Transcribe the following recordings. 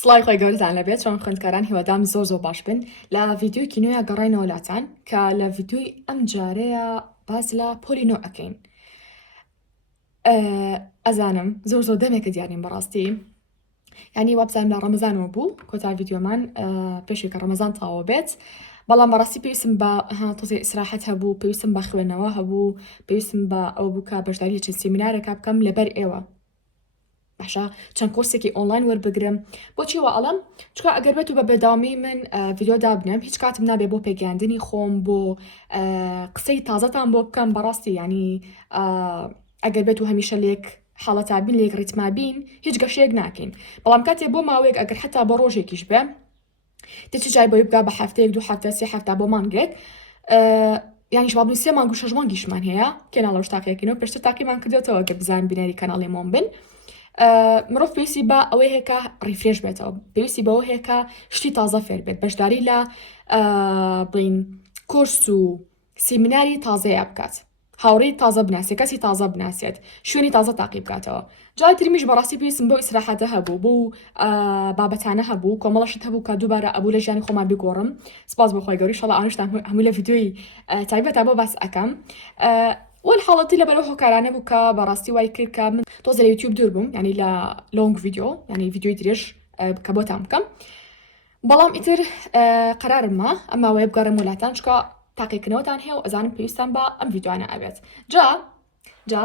سڵای خۆی گەورتان لەبێت چۆن خوێندکاران هیوادام زۆر باش بن لە ڤیدیۆی نوێیە گەڕاینەوە لاتان کە لە ڤیدیۆی ئەم جارەیە باز لە پۆلینۆ ئەەکەین. ئەزانم زۆر دەمێکە دیارین بەڕاستی، ینی وابزانم لە ڕەمەزانەوە بوو کۆتا ڤیدیۆمان پێشی کە ڕەمەزان تاوە بێت، بەڵام بەڕاستی پێویستم بە تۆزێ ئیسراحەت هەبوو، پێویستم بە خوێندنەوە هەبوو، پێویستم بە ئەو بووکە بەشداری چەند سیمینارێکا بکەم لەبەر ئێوە. باشە چەند کۆرسێکی ئۆنلاین وەربگرم. بۆچی وە ئەڵەم؟ چکە ئەگەر بێت و بە بەداوامی من ڤیدیۆ دابنێم هیچ کاتم نابێ بۆ پێگەاندنی خۆم، بۆ قسەی تازەتان بۆ بکەم. بەڕاستی ینی ئەگەر بێت و هەمیشە لێک حاڵەتا بین، لێک ڕیتما بین، هیچ گەشتێک ناکەین. بەڵام کاتێ بۆ ماوەیەک ئەگەر حتا بە ڕۆژێکیش بێ دەچ جای بۆی بگا بە هەفتەیەک، دوو هەفتە، سێ هەفتە بۆ مانگێک، یانیش بابن 3 مانگ و 6 مانگیشمان هەیە کێناڵەوە تاقیەکەینەوە پێشتر تاقیمان کردێتەوە گە بزان بینەری کەناڵی مۆم بن. مرۆڤ پێویستی بە ئەوەی هەیەکە ڕیفرێش بێتەوە، پێویستی بەەوە هەیەکە شتی تازە فێر بێت، بەشداری لە بڵین کۆرس و سیمیناری تازەیە بکات، هاوڕێی تازە بناسێت، کەسی تازە بناسێت، شوێنی تازە تاقی بکاتەوە. جای تریمیش بەڕاستی پێویستم بۆ ئیسراحەتە هەبوو، بۆ بابەتانە هەبوو، کۆمەڵەشت هەبوو کە دووبارە ئەبوو لە ژیانی خۆمان بگۆڕم. سپاس بۆ خۆی گەوری، ئینشاڵڵا ئەوانشتان هەمووی لە ڤیدیۆی تایبەتە بۆ باس ئەەکەم. والحاڵەتی لەبەرەوە هۆکارانە بوو کە بەڕاستی وای کرد کە من تۆزە لە یوتیوب دوور بووم، ینی لە لۆنگ ڤیدیۆ، ینی ڤیدیۆی درێژ کە بۆتان بکەم. بەڵام ئیتر قەرارمە ئەماوەیە بگەڕێم وڵاتان، چکە تاقیکردنەوەتان هەیە و ئەزانم پێویستان بە ئەم ڤیدیۆانە ئەبێت. جا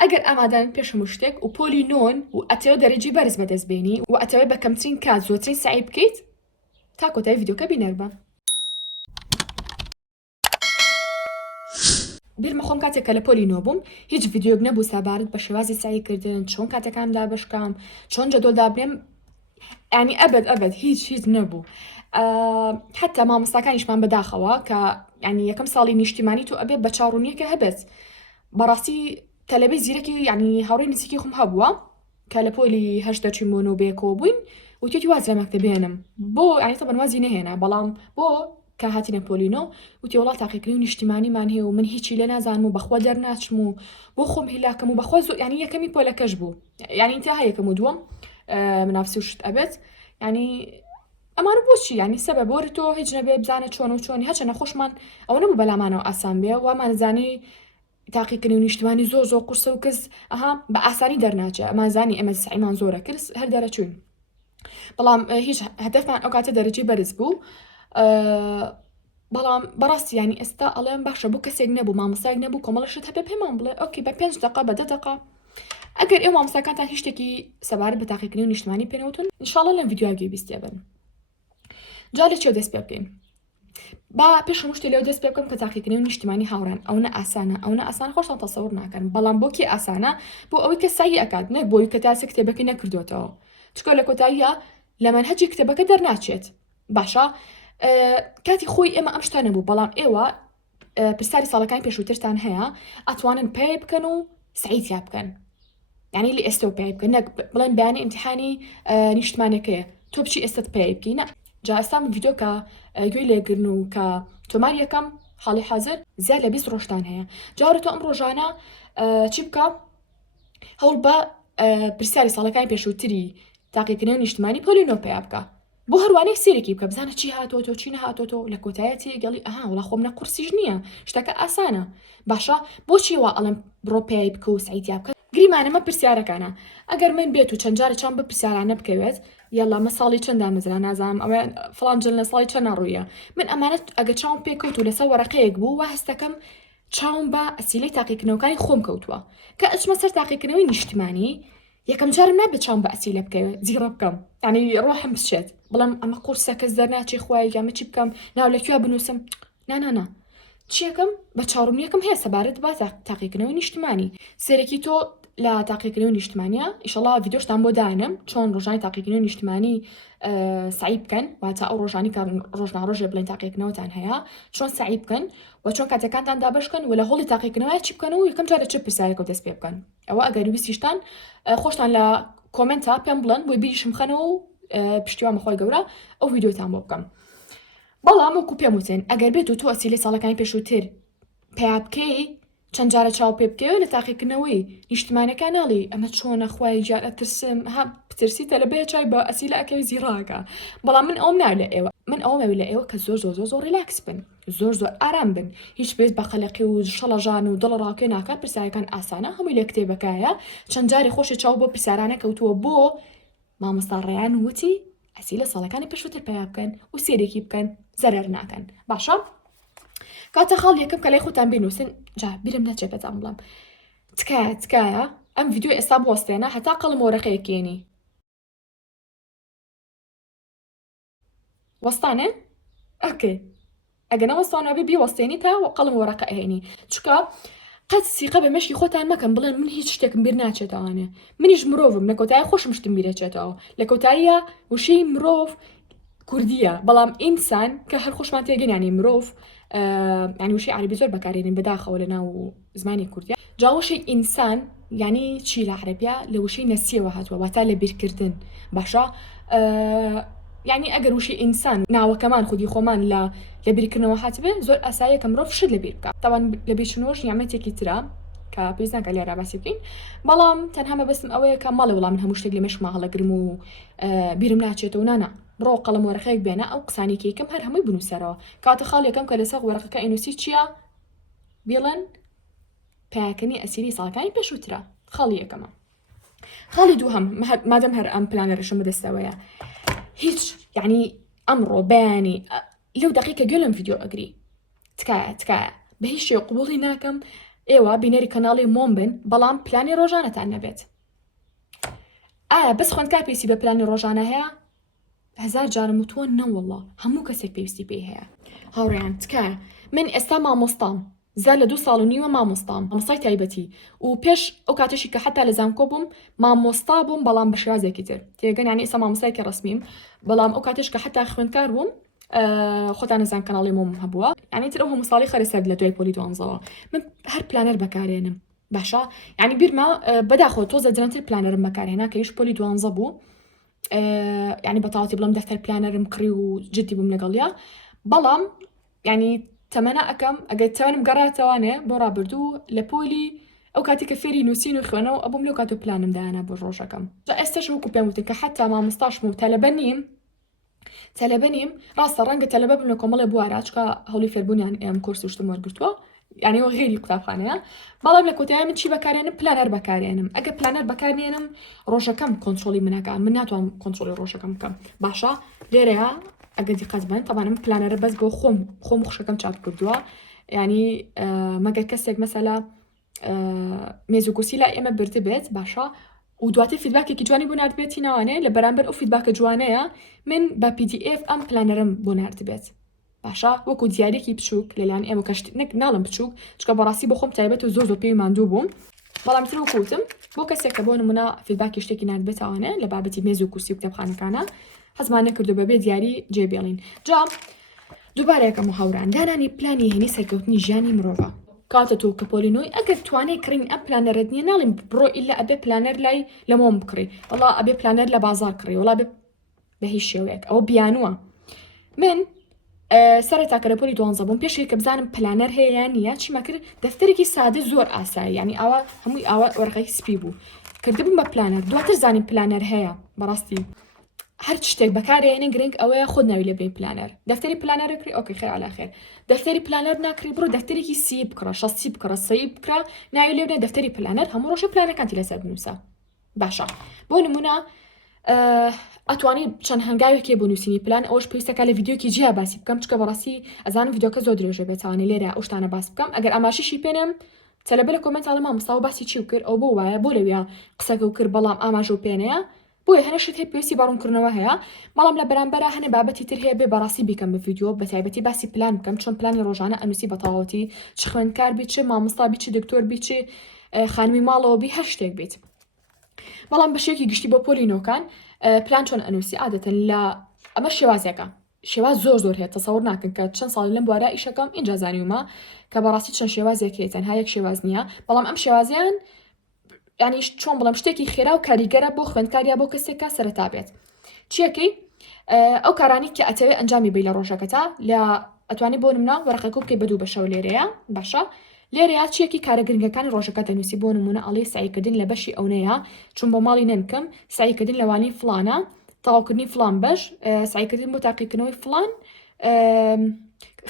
ئەگەر ئامادەن پێشم شتێک و پۆلینۆن و ئەتەوە دەرەجی بەرز بەدەستبێنی و ئەتەوەی بە کەمترین کات زۆرترین سعی بکەیت تا کۆتای ڤیدیۆکە بینەربە. بیرمە خۆم کاتێککە لە پۆلینۆ بووم هیچ ڤیدیۆک نەبوو سابارەت بە شێوازی سعیکردن، چۆن کاتەکان دابشکام، چۆن جەدۆڵ دابنێم، ینی ئەبد هیچ نەبوو. حتا مامۆستاکانیشمان بەداخەوە کە ینی یەکەم ساڵی نیشتیمانی تۆ ئەبێت بە چاڕوونیەکە هەبێت. بەڕاستی تەلەبەی زیرەکی ینی هاوڕێی نزیکی خۆم هەبووە کە لە پۆلی هەشت دەچوومەوە و بێکۆ بووین و توێتی واز لە مەکتەبێنم بۆ ینی تەبەن وازی نەهێنا، بەڵام بۆ کە هاتینە پۆلینۆ وتی وڵات تاقیکردنی و نیشتیمانیمان هەیە و من هیچی لێ نازانم و بەخوا دەرناچم و بۆ خۆم هیلاکەم و بەخوا زۆر ینی یەکەمی پۆلەکەش بوو، ینی ئینتها یەکەم و دووەم منافسی و شت ئەبێت. ینی ئەمانە بۆچی ینی سەبەب بۆری تۆ هیچ نەبێ بزانە چۆن و چۆنی، هەچە نەخۆشمان ئەوە نەبوو بەلامانەوە ئاسان بێ، وامانزانی تاقیکردنی و نیشتیمانی زۆر قورسە و کەس بە ئاسانی دەرناچێ، ئەمانزانی ئێمە سعیمان زۆرە کرد هەر دەرەچوین. بەڵام هیچ هەدەفمان ئەو کاتە دەرەجی بەرز بوو. بەڵام بەڕاستی ینی ئێستا ئەڵێم باشە بوو کەسێک نەبوو، مامۆستایەک نەبوو، کۆمەڵەشت هەبێ پێمان بڵێ ئۆکی بە 5 دقە بە 10 دقە. ئەگەر ئێوە مامۆستاکانتان هیچ شتێکی سەبارەت بە تاقیکردنی و نیشتیمانی پێنەوتون ئینشاڵڵا لەم ڤیدیۆگەی بیستێ بن. جا لە چێ دەست پێ بکەین؟ با پێشم شتێ لێو دەست پێ بکەم کە تاقیکردنی و نیشتیمانی هاوڕێن ئەوە ئاسانە خۆشتان تەسەوور ناکەن، بەڵام بۆ کێ ئاسانە؟ بۆ ئەوەی کە سعی ئەکات، نەک بۆی کە تاسە کتێبەکەی نەکردوێتەوە، چکە لە کۆتاییە لە مەنهەجی کتێبەکە دەرناچێت. باشە کاتی خۆی ئێمە ئەم شتە نەبوو، بەڵام ئێوە پرسیاری ساڵەکانی پێشووترتان هەیە ئەتوانن پێ بکەن و سعیتیا بکەن، ینی لە ئێستا پێ بکەن، نەک بڵێن بەیانی ئیمتیحانی نیشتمانەکەیە تۆ بچی ئێستت پێ بکەی. جا ئێستا من ڤیدیۆ کە گوێی لێگرن و کە تۆمار یەکەم حاڵی حاضر زیاد لە 20 ڕۆژتان هەیە. جاوە تۆ ئەم ڕۆژانە چی بکە؟ هەوڵ بە پرسیاری ساڵەکانی پێشووتری تاقیکردنی و نیشتیمانی پۆلینۆ پێ بکە، بۆ هەروانەی سێرێکی بکە بزانە چی هاتۆتۆ چی نەهاتۆتۆ، لە کۆتایەتی گەڵی وڵا خۆم نە قورسیش نییە، شتەکە ئاسانە. باشە بۆچی وا ئەڵێم بڕۆ پێی بکە و سعیتیا بکە؟ گریمانەمە پرسیارەکانە ئەگەر من بێت و چەند جارە چەند بە پرسیارانە بکەوێت، یاڵا مە ساڵی چەنددا مزرا نازانم ئەوە فڵان جل لە ساڵی چەند ڕوویە، من ئەمانەت ئەگە چاوم پێکەوت و لەسەر وەرەقەیەک بوو وا هەستەکەم چاوم بە ئەسیلەی تاقیکردنەوەکانی خۆم کەوتووە کە ئەچمە سەر تاقیکردنەوەی نیشتیمانی یەکەم جارم نابێت چاوم بە ئەسیلە بکەوێت زیڕە بکەم، ینی ڕۆحم بچێت بڵێم ئەمە قورسە کەس دەرناچێ خوای یامە چی بکەم ناو لەکوێ بنووسم، نانانا چیەکەم بە چاڕوونیەکەم هەیە سەبارەت بە تاقیکردنەوەی نیشتیمانی. سێرەکی تۆ لە تاقیکردنەوەی نیشتیمانیە ئینشاڵڵا ڤیدیۆشتان بۆ دانم چۆن ڕۆژانی تاقیکردنەوەی نیشتیمانی سعی بکەن، واتە ئەو ڕۆژانی کە ڕۆژناڕۆژێ بڵێن تاقیکردنەوەتان هەیە چۆن سعی بکەن و چۆن کاتەکانتان دابشکەن و لە هەوڵی تاقیکردنەوەی چی بکەن و یەکەم جارە چ پرسیارێک دەست پێ بکەن. ئەوە ئەگەر ویستیشتان خۆشتان لە کۆمنتە پێم بڵێن بۆی بیریشم خەنەوە و پشتیوانمە خۆی گەورە ئەو ڤیدیۆتان بۆ بکەم. بەڵام وەکو پێم وتن ئەگەر بێت و تۆ ئەسیلەی ساڵەکانی پێشووتر پێیا بکەی چەند جارە چاو پێ بکەوێت لە تاقیکردنەوەی نیشتمانەکاناڵی ئەمە چۆنە خوای گیان ئەترسم ها پترسیتە لە بێ چای بە ئەسیلە ئەەکەوی زیڕاکە بەڵام من ئەوم نا لە ئێوە من ئەومەوی لە ئێوە کە زۆر ریلاکس بن زۆر ئارام بن هیچ بێت بە قەلەقی و شەڵەژان و دڵ ڕاکێ ناکات پرسیارەکان ئاسانە هەمووی لە کتێبەکایە چەند جاری خۆشی چاو بۆ پرسیارانە کەوتووە بۆ مامۆستا ڕێیان وتی ئەسیلە ساڵەکانی پێشووتر پیا بکەن و سێرێکی بکەن زەرەر ناکەن باشە کاتە خاڵ یەکەم کە لای خۆتان بینوسن جا بیرم نەچێت بەتان بڵام تکایە ئەم ڤیدیۆ ئێستا بوەستێنە هەتا قەڵم وەرەقەیەکێنی وەستانێ؟ ئۆکێ ئەگەر نەوەستانەوە بێ بیوەستێنی تا قەڵم وەرەقە ئەهێنی چکە قەت سیقە بە مەشی خۆتان مەکەن بڵێن من هیچ شتێکم بیر ناچێتەوانێ منیش مرۆڤم لە کۆتایی خۆشم شتم بیرەچێتەوە لە کۆتاییە وشەی مرۆڤ کوردیە بەڵام ئینسان کە هەر خۆشمان تێگەن ینی مرۆڤ ینی وشەی عەربی زۆر بەکارێنین بەداخەوە لە ناو زمانی کوردیە جا وشەی ئینسان ینی چی لە عەرەبیە لە وشەی نەسیەوە هاتووە واتە لە بیرکردن باشە یعنی ئەگەر وشەی ئینسان ناوەکەمان خودی خۆمان لە بیرکردنەوە هاتبێ زۆر ئاساییە کە مرۆڤ شت لە بیر بکات تاوان لە بیرچنەوەش نیامەتێکی ترە کە پێویست ناکە لێرە باسی بکەین بەڵام تەنها مەبەستم ئەوەیە کە ماڵێ وەڵام من هەموو شتێک لە مێشکما هەڵەگرم و بیرم ناچێتەوە نانا بڕۆ قەڵەم وەرەقەیەک بێنە ئەو قسانی کێکم هەر هەمووی بنووسەرەوە کاتە خاڵ یەکەم کە لەسەر وەرەقەکە ئینوسی چییە بێڵێن پیاکەنی ئەسیری ساڵەکانی پێشووترە خاڵی یەکەمە خاڵی دووهەم مادەم هەر ئەم پلانەرەشم بەدەستەوەیە هیچ یعنی ئەمڕۆ بەیانی لەو دقیقە گوێ لەم ڤیدیۆ ئەگری تکایە بە هیچ شێ قبوڵی ناکەم ئێوە بینەری کەناڵی مۆم بن بەڵام پلانی ڕۆژانەتان نەبێت ئایا بەس خوێندکار پێویستی بە پلانی ڕۆژانە هەیە هەزار جارم وتووە نەوەڵڵا هەموو کەسێک پێویستی پێ هەیە هاوڕێیان تکایە من ئێستا مامۆستام زار لە 2 ساڵ و نیوە مامۆستای تایبەتی و پێش ئەو کاتەشی کە حتا لە زانکۆ بووم مامۆستا بووم بەڵام بە شێوازێکی تر تێگەن ینی ئێستا مامۆستایەکی ڕسمیم بەڵام ئەو کاتەش کە حتا خوێندکار بووم خۆتان نەزان کەناڵی مۆم هەبووە یعنی تر ئەو هەموو ساڵی خەرسەر لە دوای پۆلی دوانزەوە من هەر پلانەر بەکارێنم باشە یعنی بیرما بەداخۆ تۆزە جرەنتر پلانەرم بەکارهێنا کە هیچ پۆلی دوانزە بوو یعنی بەتاواتی بڵم دەفتەر پلانەرم کڕی و جدی بووم لەگەڵیا بەڵام یعنی تەمەنا ئەەکەم ئەگەر تەوانم گەڕاتەوانێ بۆ ڕابردوو لە پۆلی ئەو کاتی کە فێری نووسین و خوێنەوە ئەبووم لەو کات و پلانم دایانە بۆ ڕۆژەکەم ئێستاش وەکو پێم وتن کە حتا مامۆستاشم و تەلەبە نیم ڕاستە ڕەنگە تەلەبە بم لە کۆمەڵێ بوارە چکە هەوڵی فێربوونیان ئێم کورسی شتم وەرگرتووە یعنی ئەوە غێری قوتابخانەیە بەڵام لە کۆتایی من چی بەکارێنم پلانەر بەکارێنم ئەگەر پلانەر بەکارێنم ڕۆژەکەم کۆنتترۆلی منەکە من ناتوانم کۆنتترۆلی ڕۆژەکەم بکەم باشە لێرەیە ئەگەر دیقەت بن تەوانم پلانەرە بەس بۆ خۆم خوشەکەم چاپ کردووە ینی مەگەر کەسێک مەسەلا مێز و کورسی لا ئێمە برد بێت باشە و دواتر فیدباکێکی جوانی بۆ نردبێتی ناوانێ لە بەرامبەر ئەو فیدباکە جوانەیە من بە PDF ئەم پلانەرم بۆ نردبێت باشە وەکو دیارێکی بچووک لەلایەن ئێمە کەشتێک ناڵم بچووک چکە بەڕاستی بۆ خۆم تایبەت و زۆر پێی ماندوو بووم بەڵام تر وەکوتم بۆ کەسێک کە بۆ نمونە فیدباکی شتێکی نردبێتەوانێ لە بابەتی مێز و کورسی و کتێبخانەکانە حەزمان نەکردو بەبێ دیاری جێبێڵین جا دووبارەیەکەم و هاوران دانانی پلانی هێنی سەرکەوتنی ژیانی مرۆڤە کاتە تۆ کە پۆلینۆی ئەگەر توانێت کڕین ئەم پلانەرت نییە ناڵیم بڕۆ ئیلا ئەبێ پلانەر لای لە مۆم بکڕی وڵا ئەبێ پلانەر لە بازار کڕی وڵا بە هیچ شێوەیەک ئەوە بیانووە من سەرەتاکە لە پۆلی دوانزە بووم پێشێک کە بزانم پلانەر هەیە نییە چیمە کرد دەفتەرێکی سادە زۆر ئاسایی ینی ئەوە هەمووی ئاوە وەرقەی سپی بوو کردبووم بە پلانەر دواتر زانیم پلانەر هەیە بەڕاستی هەر شتێک بەکارێنە گرنگ ئەوەیە خۆت ناوی لە بین پلانەر دەفتەری پلانەرە کڕی ئۆکەی خێر عەلاخێر دەفتەری پلانەر ناکڕی بڕۆ دەفتەرێکی سی بکڕە شەسی بکڕە سەی بکرا ناوی لێ بنێ دەفتەری پلانەر هەموو ڕۆژە پلانەکانتی لەسەر بنووسە باشە بۆ نمونە ئەتوانی چەند هەنگاوێکی بۆ نووسینی پلان ئەوش پێویستەکە لە ڤیدیۆکی جیا باسی بکەم چکە بەڕاستی ئەزانم ڤیدیۆکە زۆر درێژە بێتوانێت لێرە ئەو شتانە باس بکەم ئەگەر ئاماژەشی پێنێم تەلەبە لە کۆمنتاڵە مامۆستا باسی چی کرد ئەو بۆ وایە بۆ لەوێ قسەکە و کرد بەڵام ئاماژە و پێنەیە بۆیە هەنەشت هەیە پێویستی باڕوونکردنەوە هەیە بەڵام لە بەرامبەرە هەنە بابەتی تر هەیە بێ بەڕاستی بیکەم بە ڤیدیۆ بە تایبەتی باسی پلان بکەم چۆن پلانی ڕۆژانە ئەنووسی بە تەواوەتی چ خوێندکار بیت چ مامۆستا بیت چ دکتۆر بیت چ خانووی ماڵەوە بی هەر شتێک بیت بەڵام بەشێکی گشتی بۆ پۆلینۆکان پلان چۆن ئەنووسی عادەتەن لە ئەمە شێوازێکە شێواز زۆر هەیە تەسەوڕ ناکەن کە چەند ساڵ لەم بوارە ئیشەکەم اینجا زانیومە کە بەڕاستی چەند شێوازێک هەیە تەنها یەک شێواز نییە بەڵام ئەم شێوازیان ینی چۆن بڵم شتێکی خێرا و کاریگەرە بۆ خوێندکاریا بۆ کەسێکە سەرەتا بێت چیەکەی ئەو کارانی کە ئەتەوێت ئەنجامی بی لە ڕۆژەکەتا لە ئەتوانی بۆ نمونە وەرەقەکە بکەی بە دوو بەشەو لێرەیە باشە لێرەیە چیەکی کارە گرنگەکانی ڕۆژەکە دەنووسی بۆ نمونە ئەڵێ سعیکردن لە بەشی ئەوەیە چون بۆ ماڵی نەنکەم سعیکردن لەوانی فلانە تەواوکردنی فلان بەش سعیکردن بۆ تاقیکردنەوەی فلان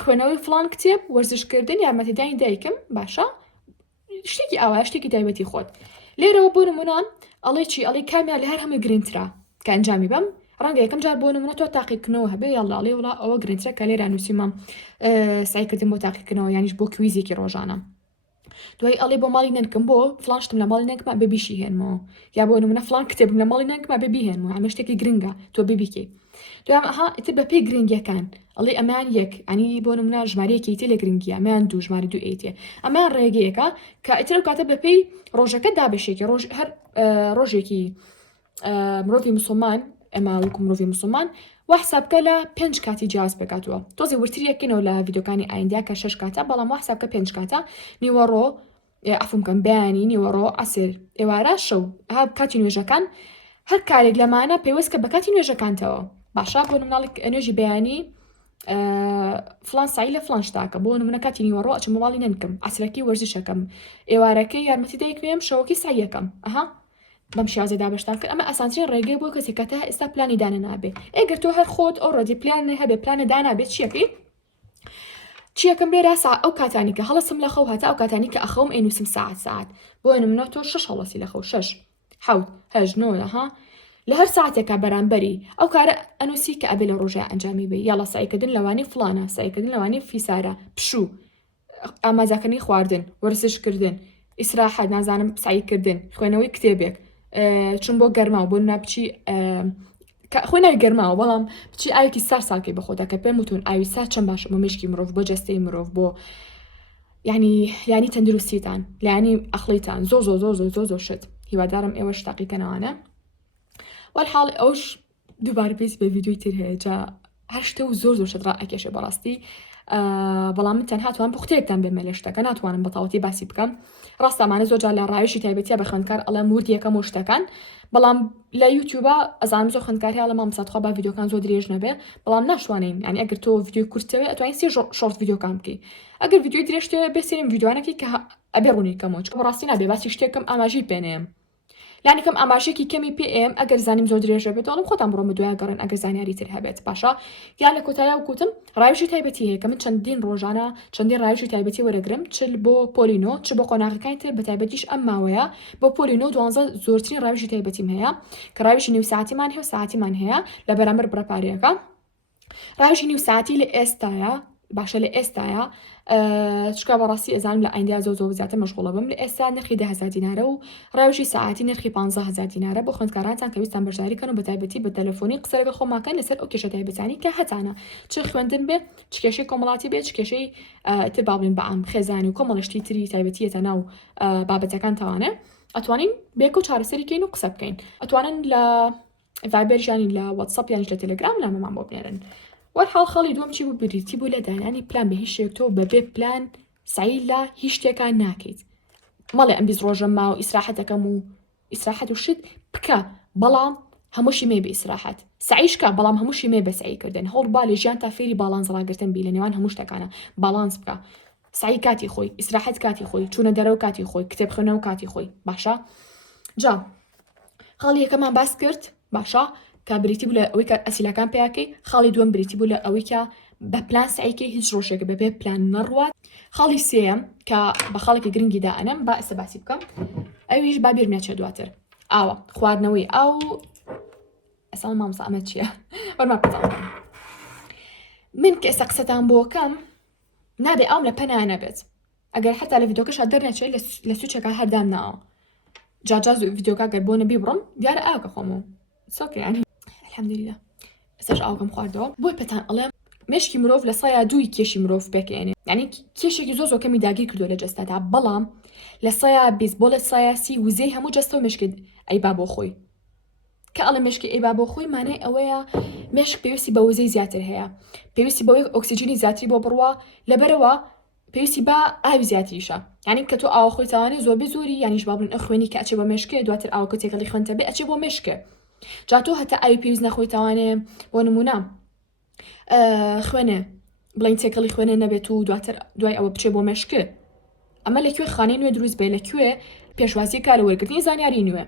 خوێنەوەی فلان کتێب وەرزشکردن یارمەتیدانی دایکم باشە شتێکی ئاوا شتێکی تایبەتی خۆت لێرەوە بۆ نمونە ئەڵێ چی ئەڵێ کامیان لە هەر هەمووی گرنگترا کە ئەنجامی بەم ڕەنگە یەکەم جار بۆ نمونە تۆ تاقیکردنەوە هەبێ یاڵا ئەڵێ وڵا ئەوە گرنگترە کە لێرە نووسیمە سعیکردن بۆ تاقیکردنەوە یانیش بۆ کویزێکی ڕۆژانە دوای ئەڵێ بۆ ماڵی نەنکەم بۆ فلان شتم لە ماڵی نەنکمە ببیشی هێنمەوە یا بۆ نمونە فلان کتێبم لە ماڵی نەنکمە ببیهێنمەوە ئەمە شتێکی گرنگە تۆ ببیکەی دوام ئەها ئیتر بە پێی گرنگیەکان ئەڵێ ئەمان یەک ئەنی بۆ نمونە ژمارەیەکی تێ لە گرنگیە ئەمان دوو ژمارە دوو ئێتێ ئەمان ڕێگەیەکە کە ئیتر کاتە بە پێی ڕۆژەکە دابشێکی هەر ڕۆژێکی مرۆڤی مسلمان ئەمە وەکو مرۆڤی مسلمان وا حسابکە لە 5 کاتی جیاواز بکاتەوە تۆزی ورتریەکەینەوە لە ڤیدۆکانی ئایندیا کە 6 کاتە بەڵام وا حسابکە 5 کاتە نیوەڕۆ ئەفمکەم بەیانی نیوەڕۆ ئەسر ئێوارە شەو ها کاتی نوێژەکان هەر کارێک لەمانە پێوەست کە بە کاتی نوێژەکانتەوە باشا بۆ نموناڵێک نوێژی بەیانی فلان سعی لە فلان شتاکە بۆ نمونە کاتی نیوەڕۆ ئەچم ماڵی نەنکەم ئاسرەکەی وەرزشەکەم ئێوارەکەی یارمەتی دایکوێم شەوەکی سعیەکەم ئەها بەم شێوازە دابەشتان کرد ئەمە ئاسانترین ڕێگەی بۆ کەسێک کە تا ئێستا پلانی دانە نابێ ئەگەر تۆ هەر خۆت ئەوڕۆدی پلان هەبێ پلانە دانابێت چیەکەم لێرە ئەو کاتانی کە هەڵسم لە خەو هەتا ئەو کاتانی کە ئەخەوم ئەینووسم ساعت بۆ نمونە تۆ 6 هەڵەسی لە خەو 6 حوت هەژ نۆە ها لە هەر ساعتێکە بەرامبەری ئەو کارە ئەنووسی کە ئەبێ لە ڕۆژای ئەنجامی بێ یاڵە سعیکردن لەوانی فلانە سعیکردن لەوانی فیسارە پشوو ئاماجەکردنی خواردن وەرزشکردن ئیسراحەت نازانم سعیکردن خوێنەوەی کتێبێک چون بۆ گەرماوە بۆ نابچی خۆی ناوی گەرماوە بەڵام بچی ئاوێکی سار ساڵکی بەخۆدا کە پێم وتون ئاوی سار چەند باشە بۆ مشکی مرۆڤ بۆ جەستەی مرۆڤ بۆ ینی تەندروستیتان لایانی ئەخلیتان زۆ شت هیوادارم ئێوە شتاقیکەنەوانە والحاڵ ئەوش دووبارە پێویست بە ڤیدیۆی تر هەیە جا هەر شتە و زۆر شت ڕائەکێشێ بەڕاستی بەڵام من تەنها توان بۆ قوتەیەکتان بێمە لە شتەکە ناتوانم بەتەواوەتی باسی بکەم ڕاستەمانە زۆر جار لە ڕایشی تایبەتیە بە خوێندکار ئەڵێم وردیەکەم و شتەکان بەڵام لە یوتیوبە ئەزانم زۆر خوێندکاری هەڵە مامۆستاخوا با ڤیدیۆکان زۆر درێژ نەبێ بەڵام ناشوانین یعنی ئەگەر تۆ ڤیدیۆی کورتەوە ئەتوانین سی شۆرت ڤیدیۆکان بکەی ئەگەر ڤیدیۆی درێژتەوە بێسێریم ڤیدیۆانێکی کە ئەبێ ڕوونی کەمەوە چکە بەڕاستی نابێ باسی شتێکم ئاماژەی پێنێم لانی کەم ئاماژێکی کەمی پێم ئەگەر زانیم زۆر درێژە بێت دەڵم خۆتان بڕۆمە دوای گەڕن ئەگەر زانیاری تر هەبێت باشە یان لە کۆتایە وکوتم ڕایشی تایبەتی هەیە کە من چەندین ڕۆژانە چەندین ڕایشی تایبەتی وەرەگرم چل بۆ پۆلینۆ چ بۆ قۆناغەکانی تر بە تایبەتیش ئەم ماوەیە بۆ پۆلینۆ 12 زۆرترین ڕایشی تایبەتیم هەیە کە ڕایشی نیو ساعتیمان هەیە و ساعتیمان هەیە لە بەرامبەر بڕەپارەیەەکە ڕایشی نیو ساعتی لە ئێستاە باشە لە ئێستاە چکە بەڕاستی ئەزانم لە ئایندیا زۆر زیاتر مەشغوڵە بم لە ئێستا نرخی 10,000 دینارە و ڕایشی ساعتی نرخی 15,000 دینارە بۆ خوێندکارانتان کە ویستان بەشداری کەن و بە تایبەتی بە تەلەفۆنی قسە لەگەڵ خۆماکەن لەسەر ئەو کێشە تایبەتانی کە هەتانە چ خوێندن بێ چ کێشەی کۆمەڵاتی بێت چ کێشەی تر باڵین بە عام خێزانی و کۆمەڵشتی تری تایبەتیەتە ناو بابەتەکان تەوانێ ئەتوانین بێک و چارەسەریکەین و قسە بکەین ئەتوانن لە ڤایبەرژانی لە واتساپ یانش لە تەلەگرام لە مەمان بۆ بنێرن والحاڵ خەڵی دووەم چی بوو بریتی بوو لە دانانی پلان بە هیچ شتێک تۆ بەبێ پلان سعی لە هیچ شتێکان ناکەیت مەڵێ ئەم بیست ڕۆژە ما و ئیسراحەتەکەم و ئیسراحەت و شت بکە بەڵام هەمووشی مێ بە ئیسراحەت سعیشکە بەڵام هەمووشی مێ بە سعیکردن هەوڵ با لە ژیان تا فێری باڵانس ڕاگرتن بی لە نێوان هەموو شتەکانە باڵانس بکە سعی کاتی خۆی ئیسراحەت کاتی خۆی چوونە دەرەوە کاتی خۆی کتێب خوێنەوە کاتی خۆی باشە جا خاڵی یەکەمان باس کرد باشە کە بریتی بوو لە ئەوەی کە ئەسیلەکان پێیاکەی خاڵی دووەم بریتی بوو لە ئەوەی کە بە پلان سعیکەی هیچ ڕۆژێک بەبێ پلان نەڕوات خاڵی سێم کە بە خاڵێکی گرنگی دائەنم با ئێستا باسی بکەم ئەویش با بیر نەچێت دواتر ئاوە خواردنەوەی ئاو ئەسڵ مامۆستا ئەمە چییە وەرما قسە من کە ئێستا قسەتان بۆکەم نابێ ئاوم لە پەنا نەبێت ئەگەر حتا لە ڤیدۆکەشا دەرنەچێت لە سوچێکە هەردام ناوە جاجاز ویدیۆکە گەر بۆ نەبی بڕم دیارە ئاوکە خۆمەوە سۆکە یانی الحەمدولله ئێستاش ئاوکەم خواردەوە بۆی پێتان ئەڵێم مشکی مرۆڤ لە سایە دووی کێشی مرۆڤ پێکێنێ یعنی کێشێکی زۆر کەمی داگیر کردو لە جەستەدا بەڵام لە سایە بیسبۆڵە سایەسی وزەی هەموو جەستە و مشکت ئەیبا بۆ خۆی کە ئەڵێ مشکی ئەیبا بۆ خۆی مانای ئەوەیە مشک پێویستی بە وزەی زیاتر هەیە پێویستی بەوەی ئۆکسیجینی زیاتری بۆ بڕوە لەبەرەوە پێویستی بە ئاوی زیاتریشە یعنی کە تۆ ئاو خۆی تاوانێ زۆر زۆری یانیش بابن ئەخوێنی کە ئەچێ بۆ مشکێ دواتر ئاوکە تێکەڵی خوێنتە بێ ئەچێ بۆ مشکە جا تۆ هەتا ئاوی پێویست نەخۆی تاوانێ بۆ نمونە خوێنێ بڵین تێکەڵی خوێنە نەبێت و دواتر دوای ئەوە بچێ بۆ مشکە ئەمە لەکوێ خانەی نوێ دروست بێ لەکوێ پێشوازی کار وەرگرتنی زانیاری نوێ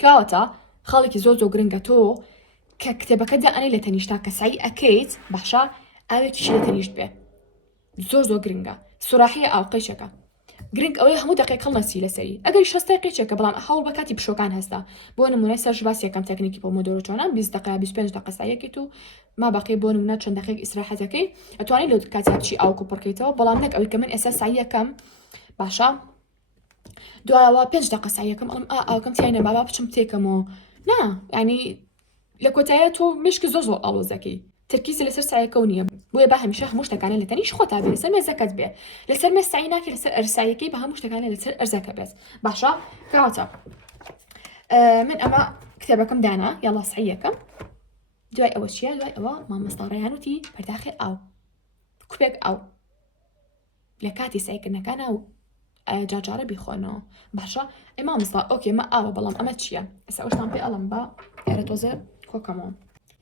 کەواتە خاڵێکی زۆر گرنگە تۆ کە کتێبەکەتدا ئەنەی لە تەنیشتا کە سعی ئەکەیت باشە ئاوێکیشی لە تەنیشت بێ زۆر گرنگە سوراحیە ئاوقەیشەکە گرنگ ئەوەی هەموو دقیقە نەسی لەسەری ئەگەر 6 دقیقەیەکە بەڵام هەوڵ بە کاتی پشۆکان هەستا بۆ نمونە سەرش باسی یەکەم تەکنیکی پۆمۆدۆرۆ چۆنە 20 دقیقە 25 دقیقە سایەکەیت و ما باقی بۆ نمونە چەند دقیقەیەک ئیسراحەتەکەی ئەتوانیت لەو کاتێک چی ئاو کوپڕکەیتەوە بەڵام نەک ئەوەی کە من ئێستا سعی یەکەم باشە دوایەوە 5 دقیقە سعی یەکەم ئەڵم ئاوکەم تیای نەما با بچم تێکەمەوە نا ینی لە کۆتاییە تۆ مشکی زۆر ئاڵۆزەکەی ترکیزی لەسەر سایەکە و نییە بۆیە با هەمیشە هەموو شتەکانە لە تەنیش خۆتا بێ لەسەر مێزەکەت بێ لەسەر مێز سعی ناکە لەسەر ئەرسایەکەی بە هەموو شتەکانە لەسەر ئەرزەکە بێت باشە کەواتە من ئەمە کتێبەکەم دانا یاڵا سعی یەکەم دوای ئەوە چییە دوای ئەوە مامۆستا ڕێیانوتی پەرداخی ئاو کوپێک ئاو لە کاتی سعیکردنەکانە و جاجارە بیخۆنەوە باشە ئێ مامۆستا ئۆکێ مە ئاوە بەڵام ئەمە چییە ئێستا ئەوشتان پێ ئەڵم بە ئێرە تۆزە کۆکەمەوە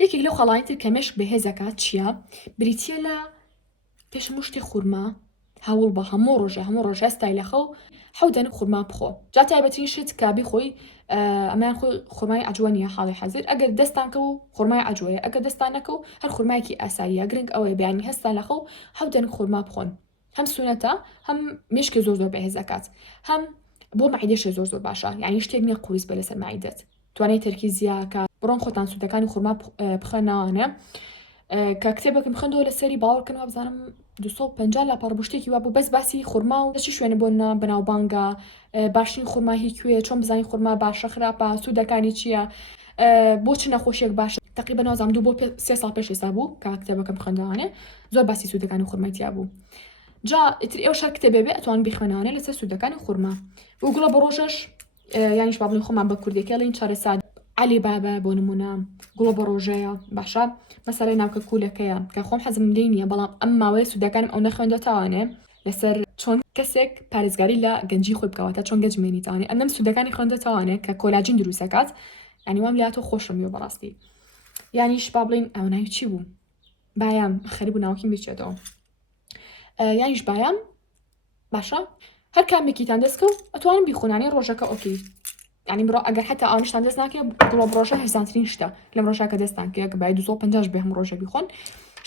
یەکێک لەو خەڵانی تر کە مێشک بەهێزەکات چییە بریتە لە پێش مشتی خورما هەوڵ بە هەموو ڕۆژە ستایلەخە و حەودەن خورما بخۆ جا تایبەترین شت کابی خۆی ئەمان خۆی خورمای ئەجوانیە حاڵی حەزر ئەگەر دەستانکە و خورمای ئەجوەیە ئەگەر دەستانەکە و هەر خورمایەکی ئاساییە گرنگ ئەوەیە بیانی هەستان لەخە و حەودەن خورما بخۆن هەم سونەتە هەم مێشکی زۆر بەهێزەکات هەم بۆ معیدەشە زۆر باشە یعنی شتێک نییە قوریس بە لەسەر معیدەت توانێت تەرکیزیاکە بڕۆن خۆتان سوودەکانی خورما بخەنەوانە کە کتێبەکەم خوێندەوە لەسەری باوەڕکردنەوە بزانم 250 لاپەڕ بشتێکی وا بوو بەس باسی خورما و دەچی شوێنە بۆنە بەناوبانگە باشترین خورما هی کوێ چۆن بزانین خورما باشە خراپە سوودەکانی چییە بۆ چ نەخۆشیێک باشە تقریبا نازام 2 بۆ 3 ساڵ پێش ئێستا بوو کە کتێبەکەم خوێندەوانێ زۆر باسی سوودەکانی خورمایتیا بوو جا ئیتر ئێوە شەر کتێبێ بێ ئەتوان بخوێنەوانێ لەسەر سوودەکانی خورما و گوڵە بە ڕۆژەش یانیش با بڵین خۆمان بە کوردێکێڵین چارەسات علی بابە بۆ نمونە گوڵە بە ڕۆژەیە باشە مەسەلەی ناوکە کولەکەیە کە خۆم حەزم لێ نییە بەڵام ئەم ماوەیە سوودەکانم ئەو نەخوێندەتەوانێ لەسەر چۆن کەسێک پارێزگاری لە گەنجی خۆی بکەوەتە چۆن گەنجمێنیتوانێ ئەم سوودەکانی خوێندەتەوانێ کە کۆلاجین دروستەکات ینی وام لاتۆ خۆشم بەڕاستی یانیش با بڵین ئەو ناوی چی بوو بایم خەریب و ناوکیم بچێتەوە یانیش بایم باشە هەر کامێکیتان دەستکە و ئەتوانم بیخۆنانی ڕۆژەکە ئۆکی ینی بڕۆ ئەگەر حتا ئەوانشتان دەست ناکە گوڵە ڕۆژە هەرزانترین شتە لەم ڕۆژاکە دەستان کە کە باید 250 بێ هەم ڕۆژە بیخۆن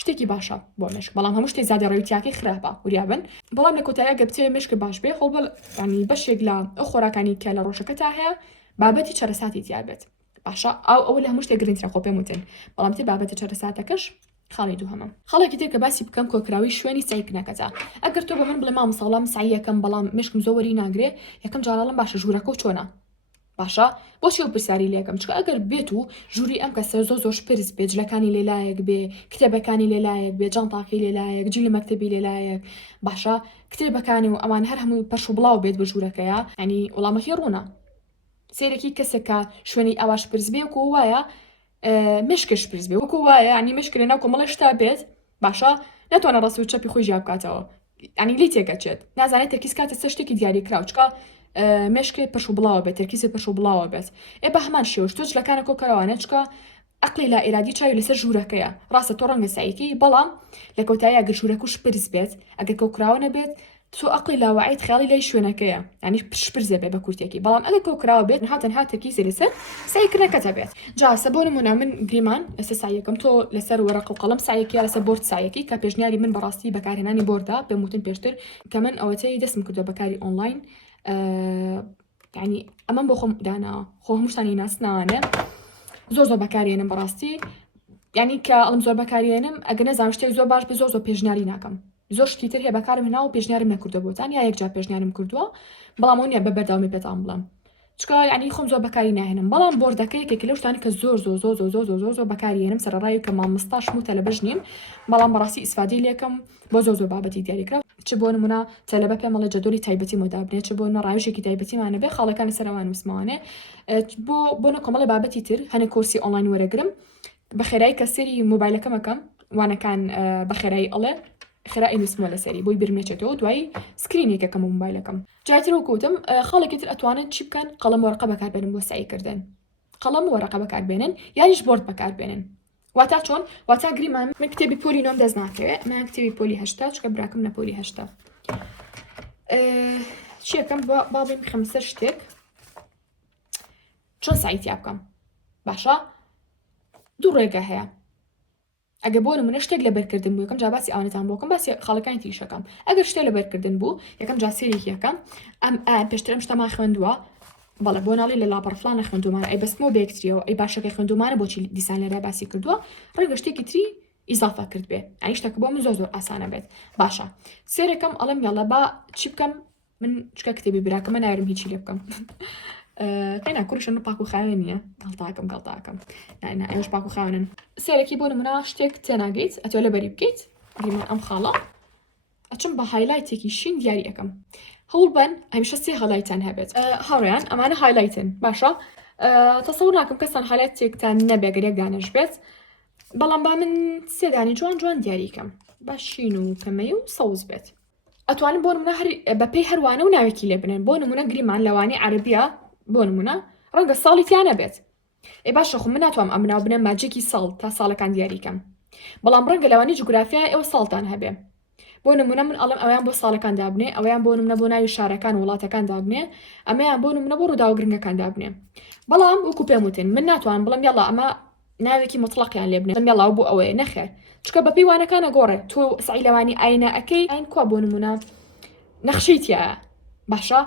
شتێکی باشە بۆ مشک بەڵام هەموو شتێک زیادە ڕێوتیاکەی خراپە وریابن بەڵام لە کۆتاییە گە بچێ مشک باش بێ هەڵ ینی بەشێک لە ئەو خۆراکانی کە لە ڕۆژەکە تا هەیە بابەتی چەرەساتی تیابێت باشە ئەو لە هەموو شتێک گرنگترە خۆ پێم وتن بەڵام تێ بابەتە چەرەساتەکەش خاڵی دووهەمە خەڵێکی تر کە باسی بکەم کۆکراوی شوێنی سعیکردنەکەتە ئەگەر تۆ بە من بڵێ مامۆستا سعی یەکەم بەڵام مشکم زۆر وەری ناگرێ یەکەم جارەڵم باشە ژوورەکە و چۆنە باشە بۆچی ئەو پرسیاری لێکم چکە ئەگەر بێت و ژووری ئەم کەسە زۆر پرس بێ جلەکانی لێلایەک بێ کتێبەکانی لێلایەک بێ جانتاقی لێلایەک جلی مەکتەبی لێلایەک باشە کتێبەکانی و ئەمان هەر هەموو پەش و بڵاو بێت بە ژوورەکەیە ینی وەڵامەکەی ڕوونە سێرەکی کەسێکە شوێنی ئاواش پرس بێ وەکو وایە مشکش پرس بێ وەکو وایە ینی مشک لە ناو کۆمەڵە شتا بێت باشە ناتوانە ڕاستی و چەپی خۆی ژیاب بکاتەوە ینی لی تێگەچێت نازانێت تەرکیز کاتە سەر شتێکی دیاری کراو چکە مشکێ پەش و بڵاوە بێت تەرکیزی پەش و بڵاوە بێت ئێ بە هەمان شێوەش تۆ جلەکانە کۆکەرەوانە چکە عقلی لا ئێرادی چاوی لەسەر ژوورەکەیە ڕاستە تۆ ڕەنگە سعیکی بەڵام لە کۆتاییە گەر ژوورەکەش پرس بێت ئەگەر کۆکراوە نەبێت تۆ عقلی لاوەعیت خیاڵی لای شوێنەکەیە ینی پرسە بێ بە کورتێکی بەڵام ئەگەر کۆکراوە بێت هاتەنها تەرکیزی لەسەر سعیکردنەکەتە بێت جا ئێستا بۆ نمونە من گریمان ئێستا سعیەکەم تۆ لەسەر وەرەق و قەڵەم سعیەکە لەسەر بۆرد سعیەکی کە پێشنیاری من بەڕاستی بەکارهێنانی بۆردا پێم وتن پێشتر کە من ئەوەتەی دەستم کردووە بەکاری ئۆنلاین ینی ئەمەم بۆ خۆم داناوە خۆ هەمووشتانی ناسناوانێ زۆر بەکارێنم بەڕاستی ینی کە ئەڵم زۆر بەکارێنم ئەگەر نەزانم شتێک زۆر باش بێ زۆر پێشنیاری ناکەم زۆر شتی تر هەیە بەکارم هێنا و پێشنیارم نەکردو بۆتان یا یەکجار پێشنیارم کردووە بەڵام ئەو نییە بە بەردەوامی پێتان بڵێم چکە ینی خۆم زۆر بەکاری ناهێنم بەڵام بۆردەکە یەکێکی لەو شتانی کە زۆر بەکارێنم سەرڕای کە مامۆستا شموتە لە بەش نیم بەڵام بەڕاستی ئیسفادەی لێکم بۆ زۆر بابەتی دیاریکرا چ بۆ نمونە تەلەبە پێم بڵێ جەدوڵی تایبەتی مۆدابنێت چ بۆ ڕاوێژێکی تایبەتیمانە بێ خاڵەکان لەسەروان وسمانێ بۆ نەکۆمەڵی بابەتی تر هەنێ کورسی ئۆنلاین وەرەگرم بە خێرایی کە سەری مۆبایلەکەمەکەم وانەکان بە خێرایی ئەڵێ خێرایی نووسمەوە لەسەری بۆی برمێچێتەوە دوایی سکرینێکەکەم و مۆبایلەکەم جاتر وەکوتم خاڵێکی تر ئەتوانن چی بکەن قەڵەم وەرەقە بەکاربێنن بۆ سعیکردن قەڵەم وەرەقە بەکاربێنن یانیش بۆرد بەکاربێنن واتا چۆن واتا گریمان من کتێبی پۆلی نۆم دەست ناکەوێت من کتێبی پۆلی 8 چکە براکەم نە پۆلی 8 چی یەکەم با بڵێم خەمە سەر شتێک چۆن سعیتیا بکەم باشە دوو ڕێگە هەیە ئەگە بۆ نمونە شتێک لە بەرکردن بوو یەکەم جا باسی ئاوانەتان بۆکەم باسی خاڵەکانی تریشەکەم ئەگەر شتێک لە بەرکردن بوو یەکەم جا سێرێکی یەکەم ئەم پێشتر ئەم شتەمان خوێندووە بەڵێ بۆ ناڵی لە لاپەرفلانە خوێندومانە ئەی بەستمەوە بەیەکتریەوە ئەی باشەکەی خوێندومانە بۆچی دیسان لەرە باسی کردووە ڕێگە شتێکی تری ئیزافە کرد بێ ئەنی شتەکە بۆ من زۆر ئاسانە بێت باشە سێرەکەم ئەڵێم یاڵە با چی بکەم من چکە کتێبی براکەمە ناوێرم هیچی لێ بکەم قینا کوڕیشە پاک و خاوێن نییە گەڵتاکەم ئەوش پاک و خاوێنن سێرەکی بۆ نمونە شتێک تێناگەیت ئەتۆ لە بەری بکەیت گریمان ئەم خاڵە ئەچم بە هایلایتێکی شین دیاری یەکەم هەوڵ بن هەمیشە سێ هەڵایتان هەبێت هاوڕێیان ئەمانە هایلایتن باشە تەسەوڕ ناکەم کەسان هایلایتێکتان نەبێ گەرێک دانش بێت بەڵام با من سێدانی جوان دیاریکەم با شین و کەمەی و سەوز بێت ئەتوانین بۆ نمونە بەپێی هەروانە و ناوێکی لێ بنێن بۆ نمونە گریمان لەوانی عەرەبیە بۆ نمونە ڕەنگە ساڵی تیانە بێت ئێ باشە خۆ من ناتوانم ئەم ناو بنێم ماجێکی ساڵ تا ساڵەکان دیاریکەم بەڵام ڕەنگە لەوانی جوگرافیا ئێوە ساڵتان هەبێ بۆ نمونە من ئەڵێم ئەویان بۆ ساڵەکان دابنێ ئەویان بۆ نمونە بۆ ناوی شارەکان وڵاتەکان دابنێ ئەمەیان بۆ نمونە بۆ ڕوودا و گرنگەکان دابنێ بەڵام وەکو پێم وتن من ناتوان بڵم یاڵا ئەمە ناوێکی مطلقیان لێ بنێ یاڵا بۆ ئەوەیە نەخێر چکە بە پەیوانەکانە گۆڕێ تۆ سعی لەوانی ئاینە ئەەکەی ئاین کوا بۆ نمونە نەخشیتیە باشە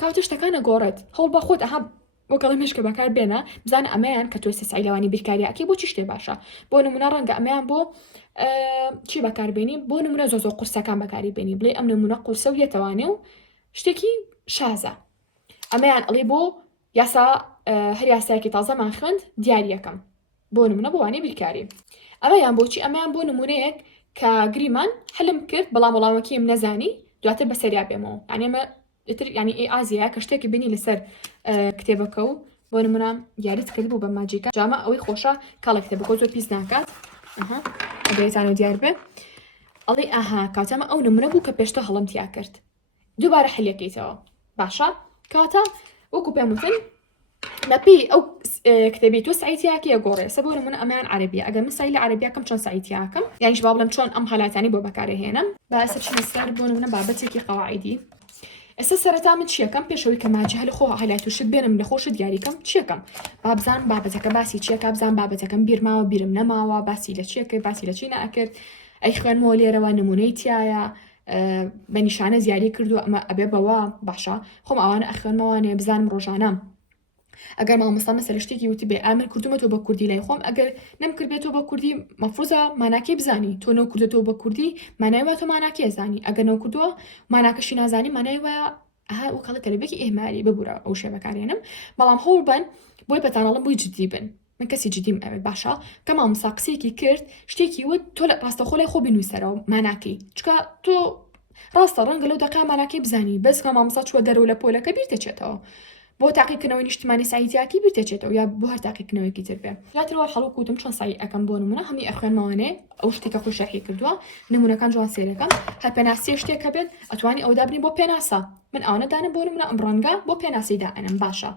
کاوتە شتەکانە گۆڕێت هەوڵ بە خۆت ئەها وەکەڵی مشکە بەکار بێنە بزانە ئەمەیان کە تۆ سعی لەوانی بیرکاریەکەی بۆ چی شتێ باشە بۆ نمونە ڕەنگە ئەمەیان بۆ چی بەکاربێنی بۆ نمونە زۆ قورسەکان بەکاری بێنی بڵێ ئەم نمونە قورسە و یەتەوانێ و شتێکی شازە ئەمەیان ئەڵێ بۆ یاسا هەر یاسایەکی تازەمان خوێند دیاریەکەم بۆ نمونە بۆوانێ بیرکاری ئەمەیان بۆچی ئەمەیان بۆ نمونەیەک کە گریمان حلم کرد بەڵام وەڵامەکەیم نەزانی دواتر بەسەریا بێمەوە ئەنێمە ینی ئێ ئازیە کە شتێکی بینی لەسەر کتێبەکە و بۆ نمونە یاریت کرد بوو بە ماجیکە جامە ئەوەی خۆشە کاڵە کتێبەکە زۆر پیس ناکات ئەگەیتان و دیار بێ ئەڵێ ئاها کاتەمە ئەو نمونە بوو کە پێشتە هەڵمتیا کرد دووبارە حلەکەیتەوە باشە کاتە وەکو پێم وتن لەپی ئەو کتێبی تۆ سعیتیاکیە گۆڕێ سە بۆ نمونە ئەمان عەرەبیە ئەگەر من سعی لە عەرەبیەکەم چۆن سعیتیاکەم یانیش با بڵێم چۆن ئەم هەلاتانی بۆ بەکارهێنم باسە چینە سەر بۆ نمونە بابەتێکی قەواعیدی ئێستا سەرەتا من چیەکەم پێشەوەی کە ماجی هەلە خۆ هەلایت و شت بێنم لە خۆشت دیاریکەم چیەکەم با بزان بابەتەکە باسی چیەکە بزان بابەتەکەم بیرماوە بیرم نەماوە باسی لە چیەکەی باسی لە چی نەکرد ئەی خوێنمەوە لێرەوە نمونەی تایە بە نیشانە زیاری کردو ئەمە ئەبێ بەوە باشە خۆم ئەوانە ئەخوێنمەوانێ بزانم ڕۆژانە ئەگەر مامۆستا مەسەلە شتێکی وتی بێ ئامر کردومەتەوە بە کوردی لای خۆم ئەگەر نەمکردبێتەوە بە کوردی مەفروزە ماناکەی بزانی تۆ نەو کردێتەوە بە کوردی مانایوە تۆ ماناکێ زانی ئەگەر نەو کردووە ماناکەشی نازانی مانایوە ئەها وەکەڵە کەلەبێکی ئێماری ببوورە ئەو شێ بەکارێنم بەڵام هەوڵ بن بۆی بەتانەڵم بووی جدی بن من کەسی جدیم ئەوێت باشە کە مامۆستا قسەیەکی کرد شتێکی وت تۆ لە ڕاستەخۆ لای خۆ بنووسەرەوە ماناکەی چکە تۆ ڕاستە ڕەنگە لەو دەقا ماناکەی بزانی بەس کە مامۆستا چووە دەرەوە لە پۆلەکە بیرتەچێتەوە بۆ تاقیکردنەوەی نیشتمانی سعیتیاکی بیرتەچێتەوە یا بۆ هەر تاقیکردنەوەیکی تر بێ دواترەوە هەڵووکو وتم چۆن سعی ئەەکەم بۆ نمونە هەمی ئەخوێنمەوانێ ئەو شتێکە خۆی شەرحی کردووە نمونەکان جوان سێرەکەم هەر پێناسی شتێکە بێت ئەتوانی ئەو دابنی بۆ پێناسە من ئەوانە دانم بۆ نمونە ئەم ڕەنگە بۆ پێناسی دائنم باشە